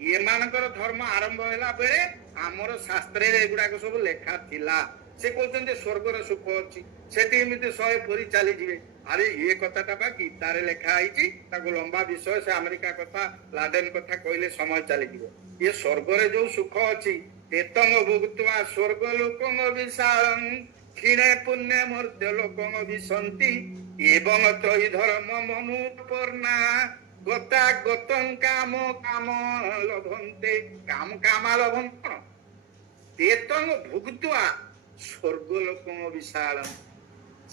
ये मानकर धर्म आरंभ होला बेले आमर शास्त्र रे एगुडा सब लेखा थिला ସେ କହୁଛନ୍ତି ସ୍ୱର୍ଗର ସୁଖ ଅଛି, ସେଠି ଏମିତି 100 ପରି ଚାଲିଯିବେ। ଆରେ ଇଏ କଥାଟା ବା ଗୀତାରେ ଲେଖା ହେଇଛି, ତାକୁ ଲମ୍ବା ବିଷୟ, ସେ ଆମେରିକା କଥା ଲାଡେନ କଥା କହିଲେ ସମୟ ଚାଲିଯିବ। ଇଏ ସ୍ୱର୍ଗରେ ଯୋଉ ସୁଖ ଅଛି, ତେତଙ୍ଗ ଭୁକ୍ତ୍ୱା ସ୍ୱର୍ଗ ଲୋକଙ୍ଗ ବିଶାଳଂ କ୍ଷୀଣେ ପୁଣ୍ୟ ମର୍ତ୍ତ୍ୟ ଲୋକଙ୍ଗ ବିଶନ୍ତି ଏବଂ ତ୍ରୟୀ ଧର୍ମ ମନୁପର୍ଣ୍ଣା ଗତା ଗତଂ କାମ କାମ ଲଭନ୍ତେ। କାମ କାମା ଲଭନ୍ତି କଣ? ତେତଙ୍ଗ ଭୁକ୍ତ୍ୱା ସ୍ୱର୍ଗ ଲୋକଙ୍ଗ ବିଶାଳଂ।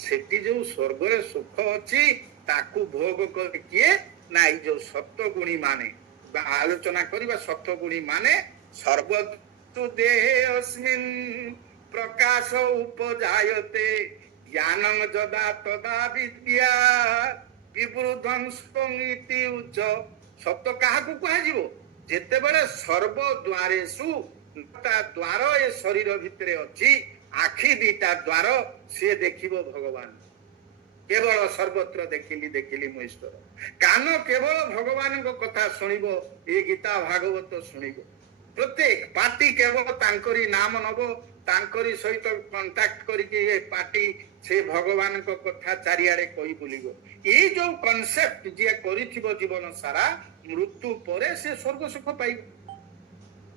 ସେଠି ଯୋଉ ସ୍ୱର୍ଗରେ ସୁଖ ଅଛି ତାକୁ ଭୋଗ କରେ କିଏ? ନା ଏଇ ଯୋଉ ସତ୍ୱଗୁଣୀ ମାନେ, ବା ଆଲୋଚନା କରିବା ସତ୍ୱଗୁଣୀ ମାନେ। ସର୍ବତୁ ଦେହେ ଅସ୍ମିନ୍ ପ୍ରକାଶ ଉପଜାୟତେ ଜ୍ଞାନଂ ଯଦା ତଦା ବିଦ୍ୟା ବିବୃଦ୍ଧଂ ସ୍ୱଙ୍ଗିତି ଉଚ୍ଚ। ସତ୍ୟ କାହାକୁ କୁହାଯିବ? ଯେତେବେଳେ ସର୍ବ ଦ୍ୱାରେଷୁ, ତା ଦ୍ୱାର ଏ ଶରୀର ଭିତରେ ଅଛି, ଆଖି ଦିଟା ଦ୍ୱାର, ସିଏ ଦେଖିବ ଭଗବାନ। କେବଳ ସର୍ବତ୍ର ଦେଖିଲି ଦେଖିଲି ମୁଁ ଈଶ୍ୱର। କାନ କେବଳ ଭଗବାନଙ୍କ କଥା ଶୁଣିବ, ଏ ଗୀତା ଭାଗବତ ଶୁଣିବ। ପ୍ରତ୍ୟେକ ପାଟି କେବଳ ତାଙ୍କରି ନାମ ନବ, ତାଙ୍କରି ସହିତ କଣ୍ଟାକ୍ଟ କରିକି ଏ ପାଟି ସେ ଭଗବାନଙ୍କ କଥା ଚାରିଆଡେ କହି ବୁଲିବ। ଏଇ ଯୋଉ କନସେପ୍ଟ ଯିଏ କରିଥିବ ଜୀବନ ସାରା, ମୃତ୍ୟୁ ପରେ ସେ ସ୍ୱର୍ଗ ସୁଖ ପାଇବ।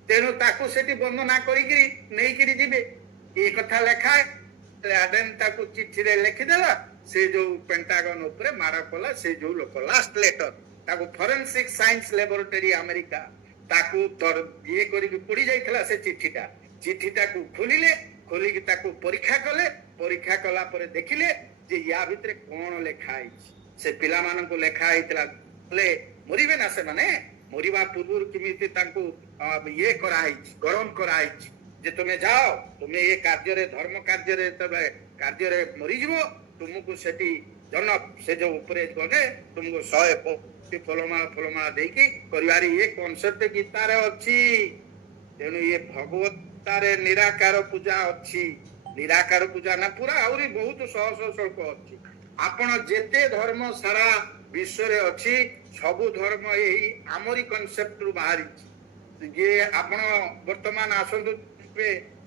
ତେଣୁ ତାକୁ ସେଠି ବନ୍ଦନା କରିକିରି ନେଇକିରି ଯିବେ। ଏ କଥା ଲେଖା ଲାଡେନ ତାକୁ ଚିଠିରେ ଲେଖିଦେଲା, ସେ ଯୋଉ ପେଣ୍ଟାଗନ ଉପରେ ମାଡ଼ କଲା ସେ ଯୋଉ ଲୋକ, ଲାଷ୍ଟ ଲେଟର ତାକୁ ଫରେନ୍ସିକ ସାଇନ୍ସ ଲ୍ୟାବୋରେଟୋରୀ ଆମେରିକା ତାକୁ ଇଏ କରିକି ପୋଡି ଯାଇଥିଲା ସେ ଚିଠିଟା। ଚିଠିଟାକୁ ଖୋଲିକି ତାକୁ ପରୀକ୍ଷା କଲେ। ପରୀକ୍ଷା କଲା ପରେ ଦେଖିଲେ ଯେ ୟା ଭିତରେ କଣ ଲେଖା ହେଇଛି। ସେ ପିଲାମାନଙ୍କୁ ଲେଖା ହେଇଥିଲା, ମରିବେ ନା ସେମାନେ, ମରିବା ପୂର୍ବରୁ କେମିତି ତାଙ୍କୁ ଇଏ କରାହେଇଛି, ଗରମ କରାହେଇଛି ଯେ ତୁମେ ଯାଅ, ତୁମେ ଏ କାର୍ଯ୍ୟରେ ଧର୍ମ କାର୍ଯ୍ୟରେ କାର୍ଯ୍ୟରେ ମରିଯିବ, ତୁମକୁ ସେଠି ସେ ଯୋଉ ଉପରେ ଗଲେ ତୁମକୁ 100 ଫଲମାଳ ଦେଇକି କରିବାରେ ଇଏ କନସେପ୍ଟ ଗୀତାରେ ଅଛି। ତେଣୁ ଇଏ ଭଗବତାରେ ନିରାକାର ପୂଜା ଅଛି। ନିରାକାର ପୂଜା ନା ପୁରା ଆହୁରି ବହୁତ ଶହ ଶ୍ଳୋକ ଅଛି। ଆପଣ ଯେତେ ଧର୍ମ ସାରା ବିଶ୍ୱରେ ଅଛି, ସବୁ ଧର୍ମ ଏଇ ଆମରି କନସେପ୍ଟରୁ ବାହାରିଛି। ଇଏ ଆପଣ ବର୍ତ୍ତମାନ ଆସନ୍ତୁ,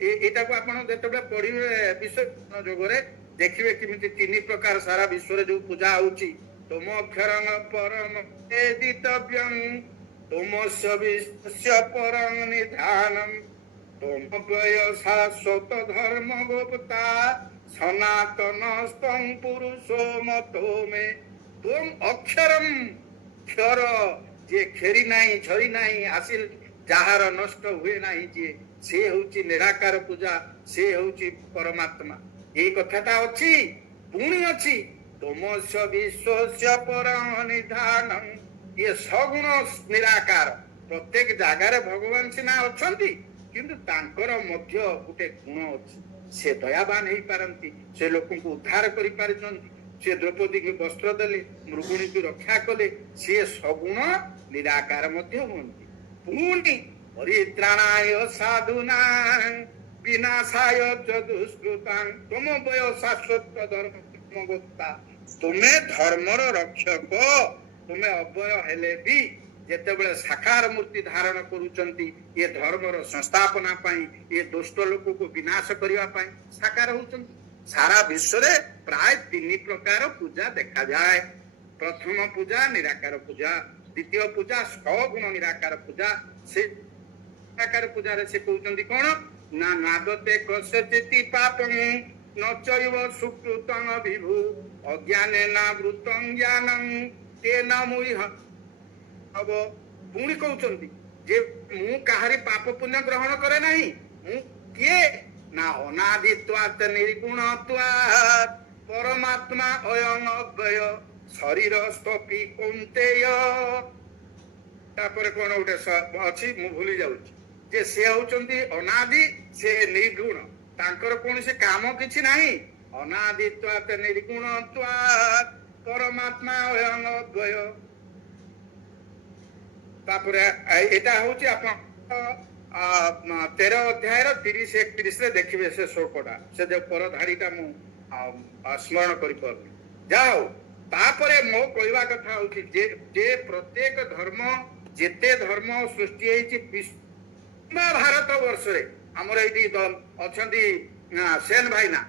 ଏଇଟାକୁ ଆପଣ ଯେତେବେଳେ ପଢିବେ ବିଶ୍ୱ ଯୋଗରେ ଦେଖିବେ କେମିତି 3 ପ୍ରକାର ସାରା ବିଶ୍ୱରେ ଯୋଉ ପୂଜା ହଉଛି। ତୁମ ଅକ୍ଷରଂ ପରମ ଏଦିତବ୍ୟଂ ତୁମସ୍ୟ ବିଶ୍ୱସ୍ୟ ପରଂ ନିଧାନଂ ତୁମ ବ୍ୟୟ ଶାଶ୍ୱତ ଧର୍ମ ଗୋପ୍ତା ସନାତନସ୍ତଂ ପୁରୁଷୋ ମତୋ ମେ। ତୁମ ଅକ୍ଷରଂ, କ୍ଷର ଯିଏ ଖେରି ନାହିଁ ଝରି ନାହିଁ ଆସିଲ, ଯାହାର ନଷ୍ଟ ହୁଏ ନାହିଁ ଯିଏ, ସେ ହଉଛି ନିରାକାର ପୂଜା, ସେ ହଉଛି ପରମାତ୍ମା। ଏଇ କଥାଟା ଅଛି। ପୁଣି ଅଛି ତୁମସ୍ୟ ବିଶ୍ୱସ୍ୟ ପରଂ ନିଧାନଂ। ଇଏ ସଗୁଣ ନିରାକାର। ପ୍ରତ୍ୟେକ ଜାଗାରେ ଭଗବାନ ସିନା ଅଛନ୍ତି, କିନ୍ତୁ ତାଙ୍କର ମଧ୍ୟ ଗୋଟେ ଗୁଣ ଅଛି। ସେ ଦୟାବାନ ହେଇପାରନ୍ତି, ସେ ଲୋକଙ୍କୁ ଉଦ୍ଧାର କରିପାରିଛନ୍ତି। ସେ ଦ୍ରୌପଦୀକୁ ବସ୍ତ୍ର ଦେଲେ, ମୃଗୁଣୀକୁ ରକ୍ଷା କଲେ, ସିଏ ସଗୁଣ ନିରାକାର ମଧ୍ୟ ହୁଅନ୍ତି। ପୁଣି ପରିତ୍ରାଣାୟ ସାଧୁନାଂ ବିନାଶାୟ ଚ ଦୁଷ୍କୃତାଂ ତୁମ ବୟ ଶାଶ୍ୱତ ଧର୍ମ ଗୋପ୍ତା। ତୁମେ ଧର୍ମର ରକ୍ଷକ। ତୁମେ ଅବୟ ହେଲେ ବି ଯେତେବେଳେ ସାକାର ମୂର୍ତ୍ତି ଧାରଣ କରୁଛନ୍ତି, ଏ ଧର୍ମର ସଂସ୍ଥାପନା ପାଇଁ, ଏ ଦୁଷ୍ଟ ଲୋକକୁ ବିନାଶ କରିବା ପାଇଁ ସାକାର ହଉଛନ୍ତି। ସାରା ବିଶ୍ୱରେ ପ୍ରାୟ 3 ପ୍ରକାର ପୂଜା ଦେଖାଯାଏ। ପ୍ରଥମ ପୂଜା ନିରାକାର ପୂଜା, ଦ୍ୱିତୀୟ ପୂଜା ସଗୁଣ ନିରାକାର ପୂଜା। ସେ ନିରାକାର ପୂଜାରେ ସେ କହୁଛନ୍ତି କଣ ନା, ନାଦତେ କସ୍ୟଚିତି ପାପଂ ନ ଚୈବ ସୁକୃତଂ ବିଭୁ ଅଜ୍ଞାନେ ନାବୃତଂ ଜ୍ଞାନଂ ତେନ ମୁହ୍ୟ। ହବ। ପୁଣି କହୁଛନ୍ତି ଯେ ମୁଁ କାହାରି ପାପ ପୁଣ୍ୟ ଗ୍ରହଣ କରେ ନାହିଁ। ମୁଁ କିଏ? ନା ଅନାଦିତ୍ୱାତ୍ ନିର୍ଗୁଣତ୍ୱାତ୍ ପରମାତ୍ମା ଅୟଂ ଅବ୍ୟୟ ଶରୀର ସ୍ଥପି କୌନ୍ତେୟ। ତାପରେ କଣ ଗୋଟେ ଅଛି ମୁଁ ଭୁଲି ଯାଉଛି, ଯେ ସେ ହଉଛନ୍ତି ଅନାଦି, ସେ ନିର୍ଗୁଣ, ତାଙ୍କର କୌଣସି କାମ କିଛି ନାହିଁ। ଅନାଦିତ୍ୱାତ୍ ନିର୍ଗୁଣତ୍ୱାତ୍ ପରମାତ୍ମା ଅୟଂ ଅବ୍ୟୟ। ତାପରେ ଏଇଟା ହଉଛି ଆପଣ 13 ଅଧ୍ୟାୟର 30-31 ଦେଖିବେ ସେ ଶ୍ଲୋକଟା, ସେ ଯୋଉ ପରଧାଡିଟା ମୁଁ ସ୍ମରଣ କରିପାରୁନି। ଯାଉ ତାପରେ ମୋ କହିବା କଥା ହଉଛି ଯେ ପ୍ରତ୍ୟେକ ଧର୍ମ, ଯେତେ ଧର୍ମ ସୃଷ୍ଟି ହେଇଛି ଭାରତ ବର୍ଷରେ, ଆମର ଏଇଠି ଅଛନ୍ତି ସେନ ଭାଇ ନା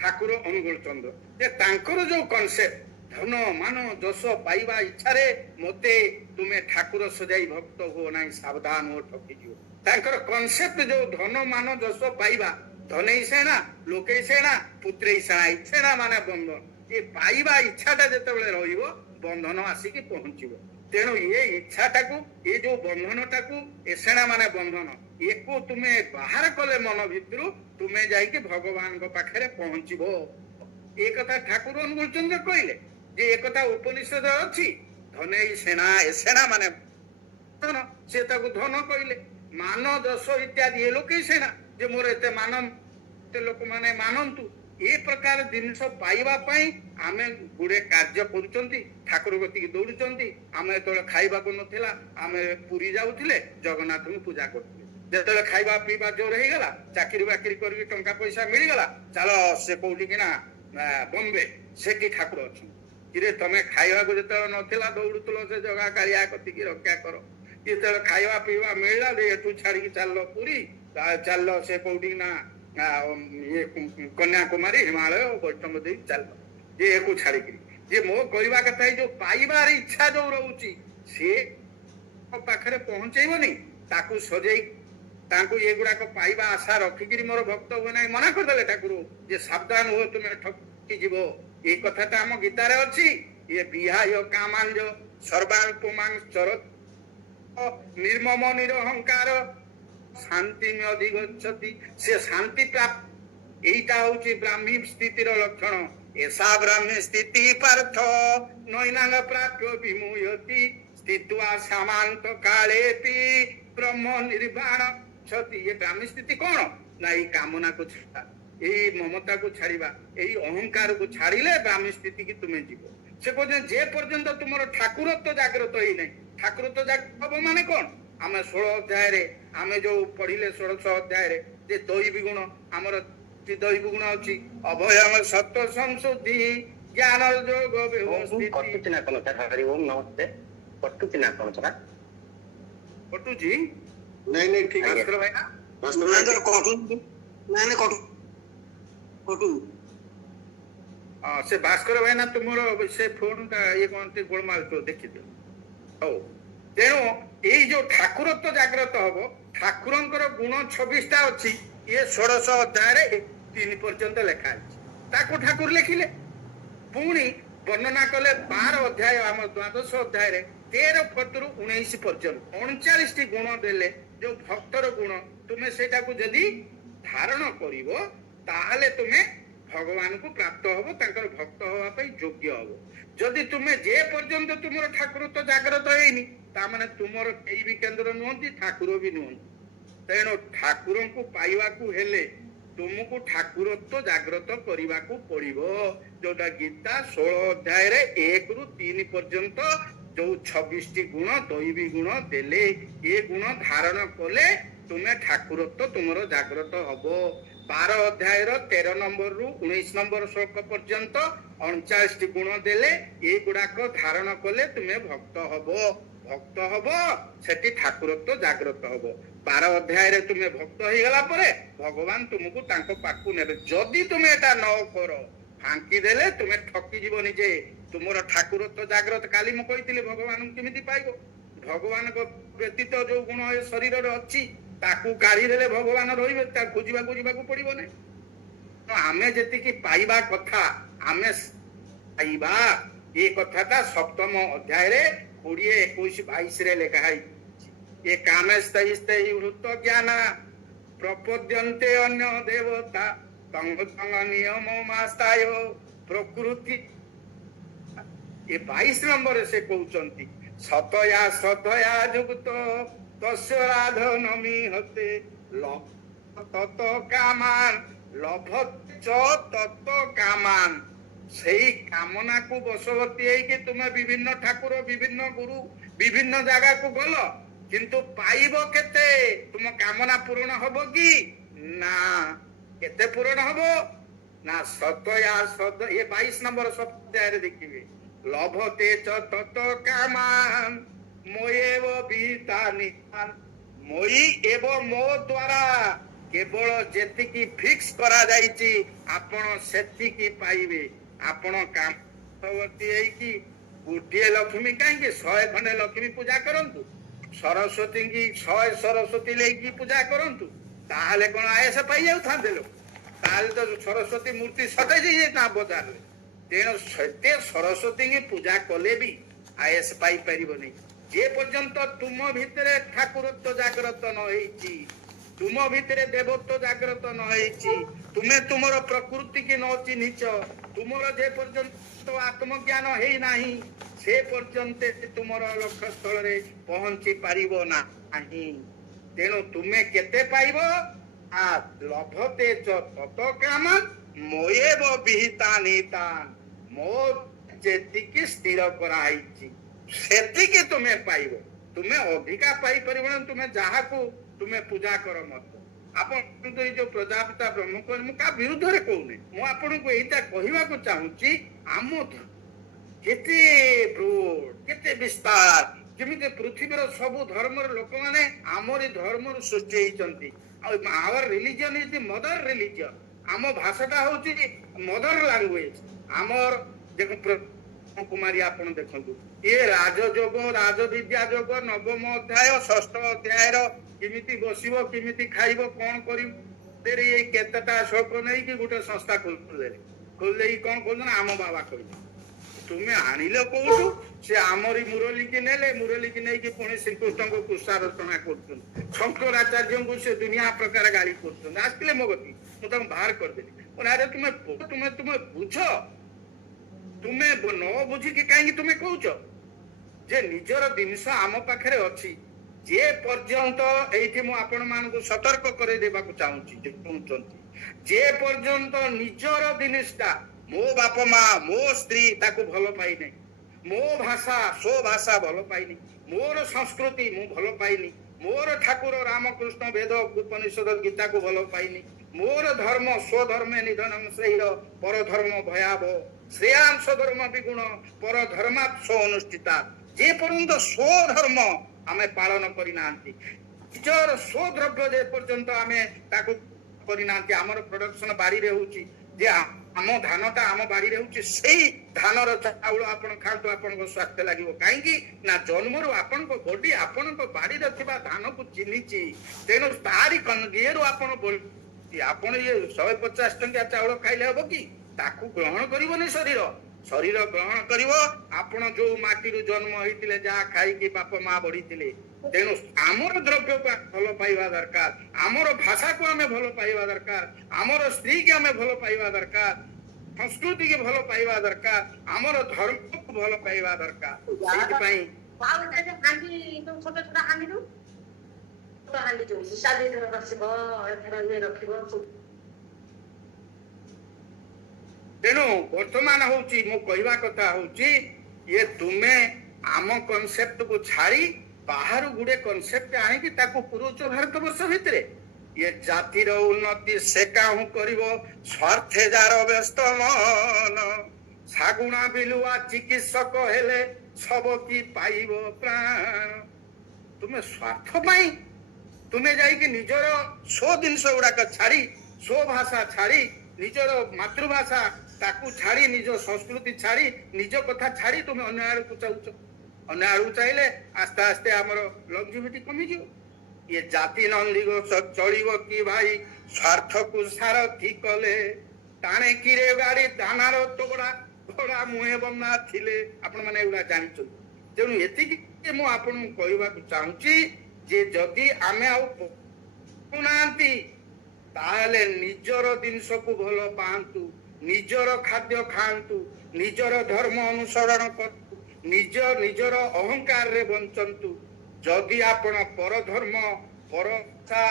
ଠାକୁର ଅନୁକୂଳ ଚନ୍ଦ୍ର ଯେ ତାଙ୍କର ଯୋଉ କନସେପ୍ଟ ଧନ ମାନ ଯଶ ପାଇବା ଇଚ୍ଛାରେ ମତେ ତୁମେ ଠାକୁର ସଜାଇ ଭକ୍ତ ହୁଅ ନାହିଁ ସାବଧାନ ଓ ଠକିଯିବ ତାଙ୍କର କନସେପ୍ଟ ଯୋଉ ଧନ ମାନ ଯଶ ପାଇବା ଧନେଇ ସେଣା ଲୋକେଇ ସେଣା ପୁତ୍ରେଇ ସେଣା ଏଇ ସେଣା ମାନେ ବନ୍ଧନ ଏ ପାଇବା ଇଚ୍ଛାଟା ଯେତେବେଳେ ରହିବ ବନ୍ଧନ ଆସିକି ପହଞ୍ଚିବ ତେଣୁ ଏ ଇଚ୍ଛାଟାକୁ ଏ ଯୋଉ ବନ୍ଧନଟାକୁ ଏ ସେଣା ମାନେ ବନ୍ଧନ ଏକୁ ତୁମେ ବାହାର କଲେ ମନ ଭିତରୁ ତୁମେ ଯାଇକି ଭଗବାନଙ୍କ ପାଖରେ ପହଞ୍ଚିବ ଏ କଥା ଠାକୁର ଅନୁକୂଳ ଚନ୍ଦ୍ର କହିଲେ ଯେ ଏ କଥା ଉପନିଷଦ ଅଛି ଧନେଇ ସେଣା ଏ ସେଣା ମାନେ ଧନ ସେ ତାକୁ ଧନ କହିଲେ ମାନ ଯଶ ଇତ୍ୟାଦି ଏ ଲୋକେ ସେଣା ଯେ ମୋର ଏତେ ମାନ ଲୋକମାନେ ମାନନ୍ତୁ ଏ ପ୍ରକାର ଜିନିଷ ପାଇବା ପାଇଁ ଆମେ ଗୁଡେ କାର୍ଯ୍ୟ କରୁଛନ୍ତି ଠାକୁର କତିକି ଦୌଡୁଛନ୍ତି ଆମେ ଯେତେବେଳେ ଖାଇବାକୁ ନଥିଲା ଆମେ ପୁରୀ ଯାଉଥିଲେ ଜଗନ୍ନାଥଙ୍କୁ ପୂଜା କରୁଥିଲେ ଯେତେବେଳେ ଖାଇବା ପିଇବା ଜୋର ହେଇଗଲା ଚାକିରି ବାକିରି କରିକି ଟଙ୍କା ପଇସା ମିଳିଗଲା ଚାଲ ସେ କୋଉଠି କିନା ବମ୍ବେ ସେଠି ଠାକୁର ଅଛନ୍ତି କିରେ ତମେ ଖାଇବାକୁ ଯେତେବେଳେ ନଥିଲା ଦୌଡୁଥିଲ ସେ ଜଗା କାଳିଆ କତିକି ରକ୍ଷା କର ଯେତେବେଳେ ଖାଇବା ପିଇବା ମିଳିଲା ଏଠୁ ଛାଡିକି ଚାଲିଲ ପୁରୀ ଚାଲିଲ ସେ କୋଉଠି ନା ଇଏ କନ୍ୟାକୁମାରୀ ହିମାଳୟ ବୈଷ୍ଣବ ଦେଇ ଚାଲିଲ ଯେ ଏକୁ ଛାଡିକିରି ଯେ ମୋ କହିବା କଥା ଏଇ ଯୋଉ ପାଇବାର ଇଚ୍ଛା ଯୋଉ ରହୁଛି ସେ ପାଖରେ ପହଞ୍ଚେଇବନି ତାକୁ ସଜେଇ ତାଙ୍କୁ ଏଗୁଡାକ ପାଇବା ଆଶା ରଖିକିରି ମୋର ଭକ୍ତ ହୁଏ ନାହିଁ ମନା କରିଦେଲେ ଠାକୁର ଯେ ସାବଧାନ ହୁଅ ତୁମେ ଠକି ଯିବ ଏଇ କଥାଟା ଆମ ଗୀତାରେ ଅଛି ଇଏ ବିହାୟ କାମାଞ୍ଜ ସର୍ବାଳ୍ପମାଂଚର ନିର୍ମମ ନିରହଙ୍କାର ଶାନ୍ତି ଅଧିଗଚ୍ଛତି ସେ ଶାନ୍ତି ପ୍ରାପ୍ତ এইটা হচ্ছে ব্রাহ্মী স্থিতির লক্ষণ এসা ব্রাহ্মী স্থিতি পার্থ নৈনাঙ্গ প্রাপ্য বিমুয়তি স্থিত্বা সামান্ত কালেপি ব্রহ্ম নির্বাণ ছতি এ ব্রাহ্মী স্থিতি কোন না এই কামনাକୁ ଛାଡ଼ିବା এই মমতাକୁ ଛାଡ଼ିବା এই ଅହଙ୍କାରକୁ ଛାଡ଼ିଲେ ବ୍ରାହ୍ମୀ ସ୍ଥିତିକି ତୁମେ ଯିବ ସେ କହୁଛନ୍ତି ଯେ ପର୍ଯ୍ୟନ୍ତ ତୁମର ଠାକୁରତ୍ୱ ଜାଗ୍ରତ ହେଇନାହିଁ ଠାକୁରତ୍ୱ ଜାଗ୍ରତ ହବ ମାନେ କଣ ଆମେ 16 ଅଧ୍ୟାୟରେ ଆମେ ଯୋଉ ପଢିଲେ 16 ଅଧ୍ୟାୟରେ ଯେ ଦୈବୀ ଗୁଣ ଆମର ଦୈବ ଗୁଣ ଅଛି ଅଭୟମ ସତ୍ୟ ସଂଶୁଦ୍ଧି ଜ୍ଞାନ ଯୋଗ ବ୍ୟବସ୍ଥିତି କଟୁଛି ନା କଣ ସାର୍ ହରି ଓମ୍ ନମସ୍ତେ କଟୁଛି ନା କଣ ସାର୍ କଟୁଛି ନାଇଁ ନାଇଁ ଠିକ ଭାସ୍କର ଭାଇ ନା ନାଇଁ କଟୁ ସେ ଭାସ୍କର ଭାଇ ନା ତୁମର ସେ ଫୋନ ଟା ଇଏ କହନ୍ତି ଗୋଳମାଲ ତ ଦେଖିଦିଅ ହଉ ତେଣୁ ଏଇ ଯୋଉ ଠାକୁରତ୍ୱ ଜାଗ୍ରତ ହବ ଠାକୁରଙ୍କର ଗୁଣ 26ଟା ଅଛି ଇଏ 16 ଅଧ୍ୟାୟରେ 3 ପର୍ଯ୍ୟନ୍ତ ଲେଖା ଅଛି ତାକୁ ଠାକୁର ଲେଖିଲେ ପୁଣି ବର୍ଣ୍ଣନା କଲେ 12 ଅଧ୍ୟାୟ ଆମର 12 ଅଧ୍ୟାୟରେ 13 ପଦରୁ 19 ପର୍ଯ୍ୟନ୍ତ 39ଟି ଗୁଣ ଦେଲେ ଯୋଉ ଭକ୍ତର ଗୁଣ ତୁମେ ସେଇଟାକୁ ଯଦି ଧାରଣ କରିବ ତାହେଲେ ତୁମେ ଭଗବାନଙ୍କୁ ପ୍ରାପ୍ତ ହବ ତାଙ୍କର ଭକ୍ତ ହବା ପାଇଁ ଯୋଗ୍ୟ ହବ ଯଦି ତୁମେ ଯେ ପର୍ଯ୍ୟନ୍ତ ତୁମର ଠାକୁରତ୍ୱ ଜାଗ୍ରତ ହେଇନି ତାମାନେ ତୁମର କେହି ବି କେନ୍ଦ୍ର ନୁହନ୍ତି ଠାକୁର ବି ନୁହନ୍ତି ତେଣୁ ଠାକୁରଙ୍କୁ ପାଇବାକୁ ହେଲେ ତୁମକୁ ଠାକୁରତ୍ୱ ଜାଗ୍ରତ କରିବାକୁ ପଡିବ ଯୋଉଟା ଗୀତା 16 ଅଧ୍ୟାୟରେ 1 ରୁ 3 ପର୍ଯ୍ୟନ୍ତ ଯୋଉ 26ଟି ଗୁଣ ଦୈବୀ ଗୁଣ ଦେଲେ ଏ ଗୁଣ ଧାରଣ କଲେ ତୁମେ ଠାକୁରତ୍ୱ ତୁମର ଜାଗ୍ରତ ହବ 12 ଅଧ୍ୟାୟର 13 ନମ୍ବରରୁ 19 ନମ୍ବର ଶ୍ଲୋକ ପର୍ଯ୍ୟନ୍ତ 39ଟି ଗୁଣ ଦେଲେ ଏଗୁଡାକ ଧାରଣ କଲେ ତୁମେ ଭକ୍ତ ହବ ସେଠି ଠାକୁରତ୍ୱ ଜାଗ୍ରତ ହବ 12 ଅଧ୍ୟାୟରେ ତୁମେ ଭକ୍ତ ହେଇଗଲା ପରେ ଭଗବାନ ତୁମକୁ ତାଙ୍କ ପାଖକୁ ନେବେ ଯଦି ତୁମେ ଏଟା ନ କର ଫାଙ୍କି ଦେଲେ ତୁମେ ଠକି ଯିବ ନିଜେ ତୁମର ଠାକୁରତ୍ୱ ଜାଗ୍ରତ କାଲି ମୁଁ କହିଥିଲି ଭଗବାନଙ୍କୁ କେମିତି ପାଇବ ଭଗବାନଙ୍କ ବ୍ୟତୀତ ଯୋଉ ଗୁଣ ଏ ଶରୀରରେ ଅଛି ତାକୁ କାଢିଦେଲେ ଭଗବାନ ରହିବେ ତାକୁ ଖୋଜିବାକୁ ଯିବାକୁ ପଡିବ ନାହିଁ ଆମେ ଯେତିକି ପାଇବା କଥା ଆମେ ପାଇବା ଏ କଥାଟା 7ମ ଅଧ୍ୟାୟରେ 20, 21, 22ରେ ଲେଖା ହେଇଛି ଏ କାମେସ୍ତୈସ୍ତୈ ହୃତ ଜ୍ଞାନ ପ୍ରପଦ୍ୟନ୍ତେ ଅନ୍ୟ ଦେବତା ତଙ୍ଗ ତଙ୍ଗ ନିୟମ ମାସ୍ତାୟ ପ୍ରକୃତି ଏ 22 ନମ୍ବରରେ ସେ କହୁଛନ୍ତି ସତୟା ଶ୍ରଦ୍ଧୟା ଯୁକ୍ତ ତସ୍ୟ ରାଧନମି ହତେ ତତ କାମାନ ଲଭଚ ତତ କାମାନ ସେଇ କାମନାକୁ ବଶବର୍ତ୍ତୀ ହେଇକି ତୁମେ ବିଭିନ୍ନ ଠାକୁର ବିଭିନ୍ନ ଗୁରୁ ବିଭିନ୍ନ ଜାଗାକୁ ଗଲ କିନ୍ତୁ ପାଇବ କେତେ ତୁମ କାମନା ପୂରଣ ହବ କି ନା କେତେ ପୂରଣ ହବ ନା ସତୟା ଶ୍ରଦ୍ଧ ଏ 22 ନମ୍ବର ଅଧ୍ୟାୟରେ ଦେଖିବେ ଲଭତେ ଚ ତତ କାମାନ ମୋଏବ ବିତା ନିହାନ ମୋଇ ଏବ ମୋ ଦ୍ୱାରା କେବଳ ଯେତିକି ଫିକ୍ସ କରାଯାଇଛି ଆପଣ ସେତିକି ପାଇବେ। ଆପଣ କାମବର୍ତ୍ତୀ ହେଇକି ଗୋଟିଏ ଲକ୍ଷ୍ମୀ କାହିଁକି 100 ଖଣ୍ଡେ ଲକ୍ଷ୍ମୀ ପୂଜା କରନ୍ତୁ, ସରସ୍ୱତୀଙ୍କୁ 100 ସରସ୍ୱତୀ ନେଇକି ପୂଜା କରନ୍ତୁ, ତାହେଲେ କଣ ଆୟସ ପାଇଯାଉଥାନ୍ତେ ଲୋକ? ତାହେଲେ ତ ସରସ୍ୱତୀ ମୂର୍ତ୍ତି ସତେଜ ହେଇଯାଇଥାନ୍ତା ବଜାରରେ। ତେଣୁ ସେତେ ସରସ୍ୱତୀଙ୍କୁ ପୂଜା କଲେ ବି ଆୟସ ପାଇପାରିବନି ଯେ ପର୍ଯ୍ୟନ୍ତ ତୁମ ଭିତରେ ଠାକୁରତ୍ୱ ଜାଗ୍ରତ ନ ହେଇଛି, ତୁମ ଭିତରେ ଦେବତ୍ୱ ଜାଗ୍ରତ ନ ହେଇଛି, ତୁମେ ତୁମର ପ୍ରକୃତି କି ନ ଚିହ୍ନିଛ, ତୁମର ଯେ ପର୍ଯ୍ୟନ୍ତ ଆତ୍ମଜ୍ଞାନ ହେଇନାହିଁ ସେ ପର୍ଯ୍ୟନ୍ତ ତୁମର ଲକ୍ଷ୍ୟ ସ୍ଥଳରେ ପହଞ୍ଚି ପାରିବ ନାହିଁ। ତେଣୁ ତୁମେ କେତେ ପାଇବ? ଲଭତେ ଚ ତତ କାମ ମୋଏବ ବିହିତା ନିତାନ, ମୋ ଯେତିକି ସ୍ଥିର କରାହେଇଛି ସେତିକି ତୁମେ ପାଇବ। ତୁମେ ଅଧିକା ପାଇପାରିବ ନା। ତୁମେ ଯାହାକୁ ତୁମେ ପୂଜା କର ମତ। ଆପଣ କିନ୍ତୁ ଏଇ ଯୋଉ ପ୍ରଜାପିତା ବ୍ରହ୍ମକୁ ମୁଁ କାହା ବିରୁଦ୍ଧରେ କହୁନି, ମୁଁ ଆପଣଙ୍କୁ ଏଇଟା କହିବାକୁ ଚାହୁଁଛି ଆମ କେତେ ବ୍ରୋଡ, କେତେ ବିସ୍ତାର, ଯେମିତି ପୃଥିବୀର ସବୁ ଧର୍ମର ଲୋକମାନେ ଆମରି ଧର୍ମରୁ ସୃଷ୍ଟି ହେଇଛନ୍ତି। ଆଉ our religion is the mother religion. ଆମ ଭାଷାଟା ହଉଛି ମଦର ଲାଙ୍ଗୁଏଜ। ଆମର ଦେଖ କୁମାରୀ ଆପଣ ଦେଖନ୍ତୁ, ଇଏ ରାଜଯୋଗ ରାଜବିଦ୍ୟା ଯୋଗ ନବମ ଅଧ୍ୟାୟ 6ଠ ଅଧ୍ୟାୟର କେମିତି ବସିବ, କେମିତି ଖାଇବ, କଣ କରିବ, ଏଇ କେତେଟା ଶ୍ଳୋକ ନେଇକି ଗୋଟେ ସଂସ୍ଥା ଖୋଲିଦେଲେ। ଖୋଲିଦେଇକି କଣ କହୁଛନ୍ତି, ଆମ ବାବା କହିଲେ। ତୁମେ ଆଣିଲ କୋଉଠୁ? ସେ ଆମରି ମୁରଲୀକି ନେଲେ, ମୁରଲୀକି ନେଇକି ପୁଣି ଶ୍ରୀକୃଷ୍ଣଙ୍କୁ କୁଶାରଚନା କରୁଛନ୍ତି, ଶଙ୍କରାଚାର୍ଯ୍ୟଙ୍କୁ ସେ ଦୁନିଆ ପ୍ରକାର ଗାଳି କରୁଛନ୍ତି। ଆସିଥିଲେ ମୋ ଗତି, ମୁଁ ତାଙ୍କୁ ବାହାର କରିଦେଲି। ଆରେ ତୁମେ ତୁମେ ତୁମେ ବୁଝ, ତୁମେ ନ ବୁଝିକି କାହିଁକି ତୁମେ କହୁଛ ଯେ ନିଜର ଜିନିଷ ଆମ ପାଖରେ ଅଛି। ଯେ ପର୍ଯ୍ୟନ୍ତ ଏଇଠି ମୁଁ ଆପଣ ମାନଙ୍କୁ ସତର୍କ କରେଇଦେବାକୁ ଚାହୁଁଛି, ଯେ କହୁଛନ୍ତି ଯେ ପର୍ଯ୍ୟନ୍ତ ନିଜର ଜିନିଷଟା ମୋ ବାପା ମା ମୋ ସ୍ତ୍ରୀ ତାକୁ ଭଲ ପାଇନି, ମୋ ଭାଷା ସ୍ୱଭାଷା ଭଲ ପାଇନି, ମୋର ସଂସ୍କୃତି ମୁଁ ଭଲ ପାଇନି, ମୋର ଠାକୁର ରାମକୃଷ୍ଣ ବେଦ ଉପନିଷଦ ଗୀତାକୁ ଭଲ ପାଇନି, ମୋର ଧର୍ମ ସ୍ୱଧର୍ମେ ନିଧନଂ ଶ୍ରେୟ ପରଧର୍ମ ଭୟାବହ ଶ୍ରେୟାଂଶ ଧର୍ମ ବିଗୁଣ ପରଧର୍ମାତ୍ସ ଅନୁଷ୍ଠିତା। ଯେ ପର୍ଯ୍ୟନ୍ତ ସ୍ୱଧର୍ମ ଆମେ ପାଳନ କରିନାହାନ୍ତି, ନିଜର ସ୍ୱଦ୍ରବ୍ୟ ଯେ ପର୍ଯ୍ୟନ୍ତ ଆମେ ତାକୁ କରିନାହାନ୍ତି, ଆମର ପ୍ରଡକ୍ସନ ବାଡିରେ ହଉଛି, ଯେ ଆମ ଧାନଟା ଆମ ବାଡିରେ ହଉଛି, ସେଇ ଧାନର ଚାଉଳ ଆପଣ ଖାଆନ୍ତୁ, ଆପଣଙ୍କ ସ୍ୱାସ୍ଥ୍ୟ ଲାଗିବ। କାହିଁକି ନା ଜନ୍ମରୁ ଆପଣଙ୍କ ବଡି ଆପଣଙ୍କ ବାଡିରେ ଥିବା ଧାନକୁ ଚିହ୍ନିଛି। ତେଣୁ ତାରି ଇଏରୁ ଆପଣ ଆପଣ ଇଏ 150 ଟଙ୍କିଆ ଚାଉଳ ଖାଇଲେ ହବ କି? ତାକୁ ଗ୍ରହଣ କରିବନି ଶରୀର। ଶରୀର ଗ୍ରହଣ କରିବ ଆପଣ ଯୋଉ ମାଟିରୁ ଜନ୍ମ ହେଇଥିଲେ, ଯାହା ଖାଇକି ବାପ ମା ବଢିଥିଲେ। ତେଣୁ ଆମର ଦ୍ରବ୍ୟକୁ ଭଲ ପାଇବା ଦରକାର, ଆମର ଭାଷାକୁ ଆମେ ଭଲ ପାଇବା ଦରକାର, ଆମର ସ୍ତ୍ରୀକି ଆମେ ଭଲ ପାଇବା ଦରକାର, ସଂସ୍କୃତିକି ଭଲ ପାଇବା ଦରକାର, ଆମର ଧର୍ମକୁ ଭଲ ପାଇବା ଦରକାର। ସେଇଥିପାଇଁ ତେଣୁ ବର୍ତ୍ତମାନ ହଉଛି ମୁଁ କହିବା କଥା ହଉଛି, ଇଏ ତୁମେ ଆମ କନସେପ୍ଟକୁ ଛାଡି ବାହାରୁ ଗୋଟେ କନସେପ୍ଟ ଆଣିକି ତାକୁ ପୁରଉଛ ଭାରତ ବର୍ଷ ଭିତରେ। ଇଏ ଜାତିର ଉନ୍ନତି ସେ କାହୁଁ କରିବ, ସ୍ୱାର୍ଥେ ଯାର ବ୍ୟସ୍ତ ମନ, ଶାଗୁଣା ବିଲୁଆ ଚିକିତ୍ସକ ହେଲେ ସବ କି ପାଇବ ପ୍ରାଣ। ତୁମେ ସ୍ୱାର୍ଥ ପାଇଁ ତୁମେ ଯାଇକି ନିଜର ସ୍ୱ ଜିନିଷ ଗୁଡାକ ଛାଡି, ସ୍ୱ ଭାଷା ଛାଡି, ନିଜର ମାତୃଭାଷା ତାକୁ ଛାଡି, ନିଜ ସଂସ୍କୃତି ଛାଡି, ନିଜ କଥା ଛାଡି ତୁମେ ଅନ୍ୟ ଆଡକୁ ଚାହୁଁଛ। ଅନ୍ୟ ଆଡକୁ ଚାହିଁଲେ ଆସ୍ତେ ଆସ୍ତେ ଆମର ଲଂଜିଭିଟି କମିଯିବ। ଇଏ ଜାତି ନନ୍ଦିଗ ଚଳିବ କି ଭାଇ, ସ୍ୱାର୍ଥକୁ ସାରଥି କଲେ, ଟାଣେ କିରେ ଗାଡି ଦାନାର ତୋଗଡା ଘୋଡା ମୁହେଁ ବନା ଥିଲେ। ଆପଣ ମାନେ ଏଗୁଡା ଜାଣିଛନ୍ତି। ତେଣୁ ଏତିକି ମୁଁ ଆପଣଙ୍କୁ କହିବାକୁ ଚାହୁଁଛି ଯେ ଯଦି ଆମେ ଆଉ ନାହାନ୍ତି ତାହେଲେ ନିଜର ଜିନିଷକୁ ଭଲ ପାଆନ୍ତୁ, ନିଜର ଖାଦ୍ୟ ଖାଆନ୍ତୁ, ନିଜର ଧର୍ମ ଅନୁସରଣ କରନ୍ତୁ, ନିଜର ଅହଙ୍କାରରେ ବଞ୍ଚନ୍ତୁ। ଯଦି ଆପଣ ପର ଧର୍ମ, ପର ଭାଷା,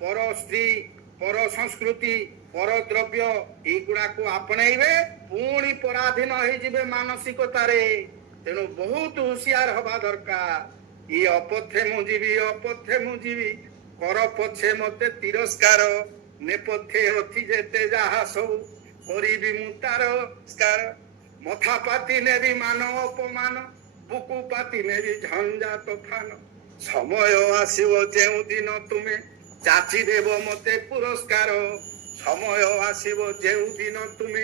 ପର ସ୍ତ୍ରୀ, ପର ସଂସ୍କୃତି, ପର ଦ୍ରବ୍ୟ ଏଇଗୁଡାକୁ ଆପଣେଇବେ, ପୁଣି ପରାଧୀନ ହେଇଯିବେ ମାନସିକତାରେ। ତେଣୁ ବହୁତ ହୁସିଆର ହବା ଦରକାର। ଇ ଅପଥେ ମୁଁ ଯିବି, ଅପଥେ ମୁଁ ଯିବି, କର ପଛେ ମତେ ତିରସ୍କାର, ନେପଥ୍ୟେ ଅଛି ଯେତେ ଯାହା ସବୁ କରିବି ମୁଁ ତାର ସ୍କାର। ମଥା ପାତି ନେବି ମାନ ଅପମାନ, ବୁକୁ ପାତି ନେବି ଝଞ୍ଜା ତୋଫାନ। ସମୟ ଆସିବ ଯେଉଁ ଦିନ ତୁମେ যাচি দেব মতে পুরস্কার সময় আসিব যেদিন তুমি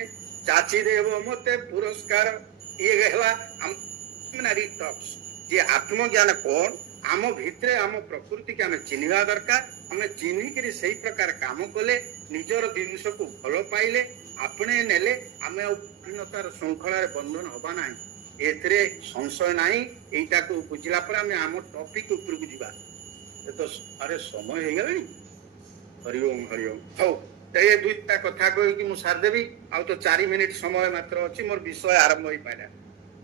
যাচি দেব মতে পুরস্কার ইয়ে ହେଲା preliminary talks যে আত্মজ্ঞান কোন ଆମ ଭିତରେ ଆମ ପ୍ରକୃତିକି ଆମେ ଚିହ୍ନିବା ଦରକାର ଆମେ ଚିହ୍ନିକିରି ସେଇ ପ୍ରକାର କାମ କଲେ ନିଜର ଜିନିଷକୁ ଭଲ ପାଇଲେ ଆପଣେଇ ନେଲେ ଆମେ ଆଉ ବିଭିନ୍ନତାର ଶୃଙ୍ଖଳାରେ ବନ୍ଧନ ହବା ନାହିଁ ଏଥିରେ ସଂଶୟ ନାହିଁ ଏଇଟାକୁ ବୁଝିଲା ପରେ ଆମେ ଆମ ଟପିକ ଉପରକୁ ଯିବା ଏ ତ ଆରେ ସମୟ ହେଇଗଲାଣି ହରିଓମ ହଉ ଏ ଦୁଇଟା କଥା କହିକି ମୁଁ ସାରିଦେବି ଆଉ ତ 4 ମିନିଟ ସମୟ ମାତ୍ର ଅଛି ମୋର ବିଷୟ ଆରମ୍ଭ ହେଇପାରିଲା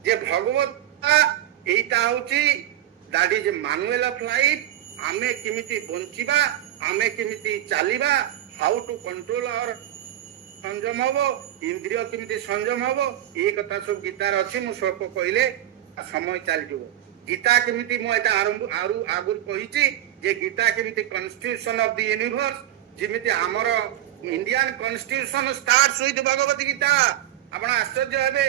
ଯେ ଭଗବତ এইটা হচ্ছে that is manual of life আমি কেমিতি বঞ্চিবা আমি কেমিতি চালিবা হাউ টু কন্ট্রোল আওয়ার সংযম হব ইন্দ্রিয় কেমিতি সংযম হব এই কথা সব গীতার আছে মু সব কইলে সময় চালিଯିବ গীতা কেমিতি মু এটা আরম্ভ আরু আগুর কইছি যে গীতা কেমিতি কনস্টিটিউশন অফ দি ইউনিভার্স যেমিতি আমার Indian constitution starts with Bhagavad Gita আপন আশ্চর্য হবে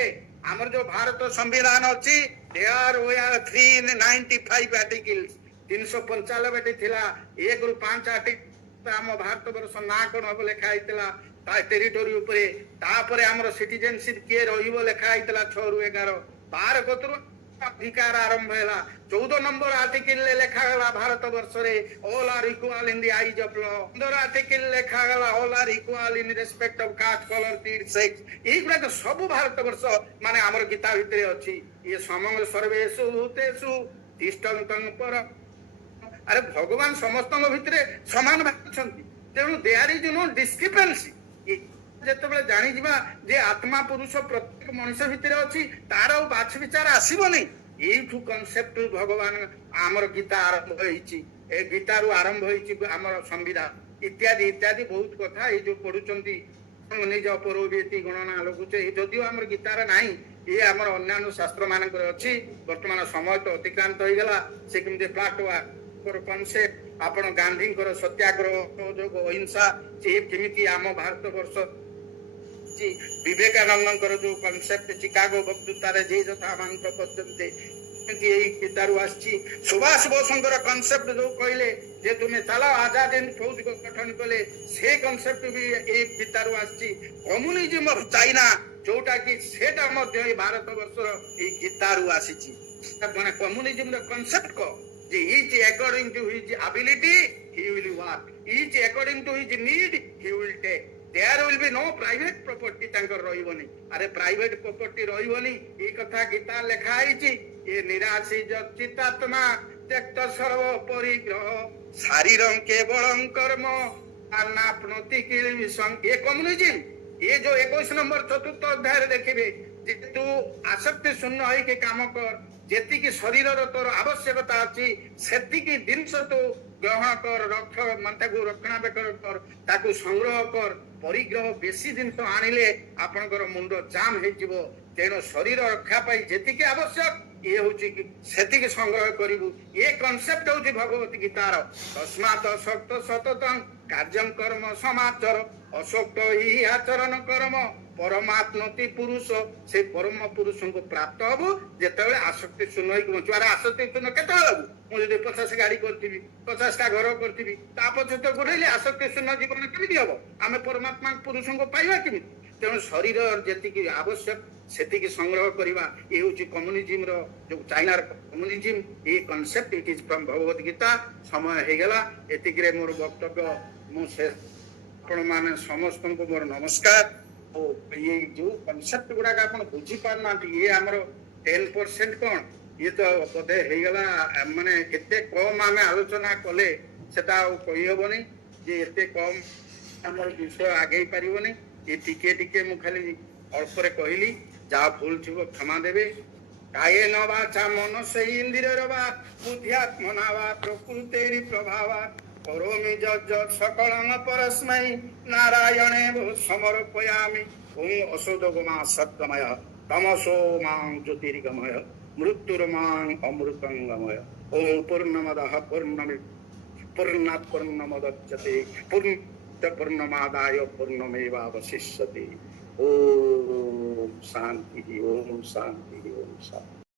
আমার যে ভারত সংবিধান আছে there were 395 articles 395 थिला 1 रु 5 आर्टिकल हम भारत वर्ष ना कोन हबो लेखा आइतला ता टेरिटोरी ऊपर तापरे हमर सिटीजनशिप के रहिबो लेखा आइतला 6 रु 11 12 कतरु अधिकार आरंभ हैला 14 नंबर आर्टिकल ले लेखा गला भारत वर्ष रे all are equal in the eyes of law 15 article लेखा गला all are equal in respect of caste colour creed sex ई गुडा तो सब भारत वर्ष माने हमर गीता भितरे अछि ये समंग सर्वेषु भूतेषु तिष्ठन्तं पर अरे भगवान समस्त भितरे समान भाषंती तेणु देयर इज नो डिस्क्रिपेंसी जेतेबेले जानि जिबा जे आत्मा पुरुष प्रत्येक मनुष्य भितरे अछि तार बाछ विचार आसीबो नै एठु कांसेप्ट भगवान हमर गीता आरंभ होईची ए गीतारु आरंभ होईची हमर संविधान इत्यादि इत्यादि बहुत कथा ए जो पढुचंती निज परोवेति गणना लगुचे जदिও हमर गीतार नाही ये हमर अन्यान्य शास्त्र मानकर अछि वर्तमान समय तो अतिक्रांत होई गेला से किमते प्लाटो कॉन्सेप्ट आपण गांधी सत्याग्रह सहयोग अहिंसा जे केमिति आम भारत वर्ष विवेकानंद जो कॉन्सेप्ट चिकागो बक्तृतार जे जथा मान प्रपद्यन्ते गीतारु आछि सुभाष बोसंकर कॉन्सेप्ट जो कहले जे तुमे चलो आजाद हिंद फौज को गठन कले से कॉन्सेप्ट भी ए गीतारु आछि कम्युनिज्म ऑफ चाइना जोटा कि सेटा मध्य भारत वर्ष ए गीतारु आछि माने कम्युनिज्म रो कॉन्सेप्ट को जे is according to his ability he will work is according to his need he will take there will be no private property तांकर रहिबोनी अरे प्राइवेट प्रॉपर्टी रहिबोनी ए कथा गीता लिखा आइछि ए निराशी चित्तात्मा त्यक्त सर्व परिग्रह शारीरं केवलं कर्म अनाप्नोति किल विसंग ए कम्युनिज्म ये जो 21 नंबर चतुर्थ अध्याय देखिबे जे तू आसक्ति शून्य होई के काम कर जेति की शरीर रो तोर आवश्यकता अछि सेति की जिंस तो ग्रहण कर रक्ष मनताकू रक्षणाबेक्षण कर ताकू संग्रह कर परिग्रह बेसी जिंस आनिले आपनकर मुंड जाम हे जिवो तेनो शरीर रक्षा पाई जेति की आवश्यक ये होची कि सेति की संग्रह करिवु ये कांसेप्ट होची भगवत गीतार तस्मात् असक्त सततं कार्यं कर्म समाचर असक्त ही आचरण कर्म परमात्मति पुरुष से परम पुरुष को प्राप्त हबो जेतेबेले आसक्ति शून्य होई बंचवार आसक्ति शून्य केते हबो मु जदि 50 गाड़ी करथिबी 50 टा घर करथिबी ता पछे तो गोडैले आसक्ति शून्य जीवन केमिति हबो आमे परमात्मा पुरुष को पाइबा केमिति तेणु शरीर जेति की आवश्यक सेति की संग्रह करिबा ए होची कम्युनिज्म रो जो चाइना रो कम्युनिज्म ए concept it is from Bhagavad Gita समय हे गेला एतिकरे मोर वक्तव्य मु से आपण माने समस्त को मोर नमस्कार ओ ये जो कांसेप्ट गुडा का आपण बुझी पारना ये हमरो 10% कोन ये तो बोधे हे गेला माने एते कम आमे आलोचना कले सेटा कहि होबनी जे एते कम हमर विषय आगे पारिबनी ये टिके टिके मु खाली अल्प रे कहली जा भूल थिबो क्षमा देबे काये न वाचा मन से इंद्रिय रवा बुद्ध्यात्मना वा प्रकृतेरि प्रभावा करोमि जज सकलं परस्मै नारायणे भो समर्पयामि ओम असोदगमा सत्तमय तमसो मां ज्योतिर्गमय मृत्युर्मां अमृतंगमय ओम पूर्णमदः पूर्णात् पूर्णमुदच्यते पूर्णमादाय पूर्णमेवावशिष्यते ओम शांति ओम शांति ओम शांति।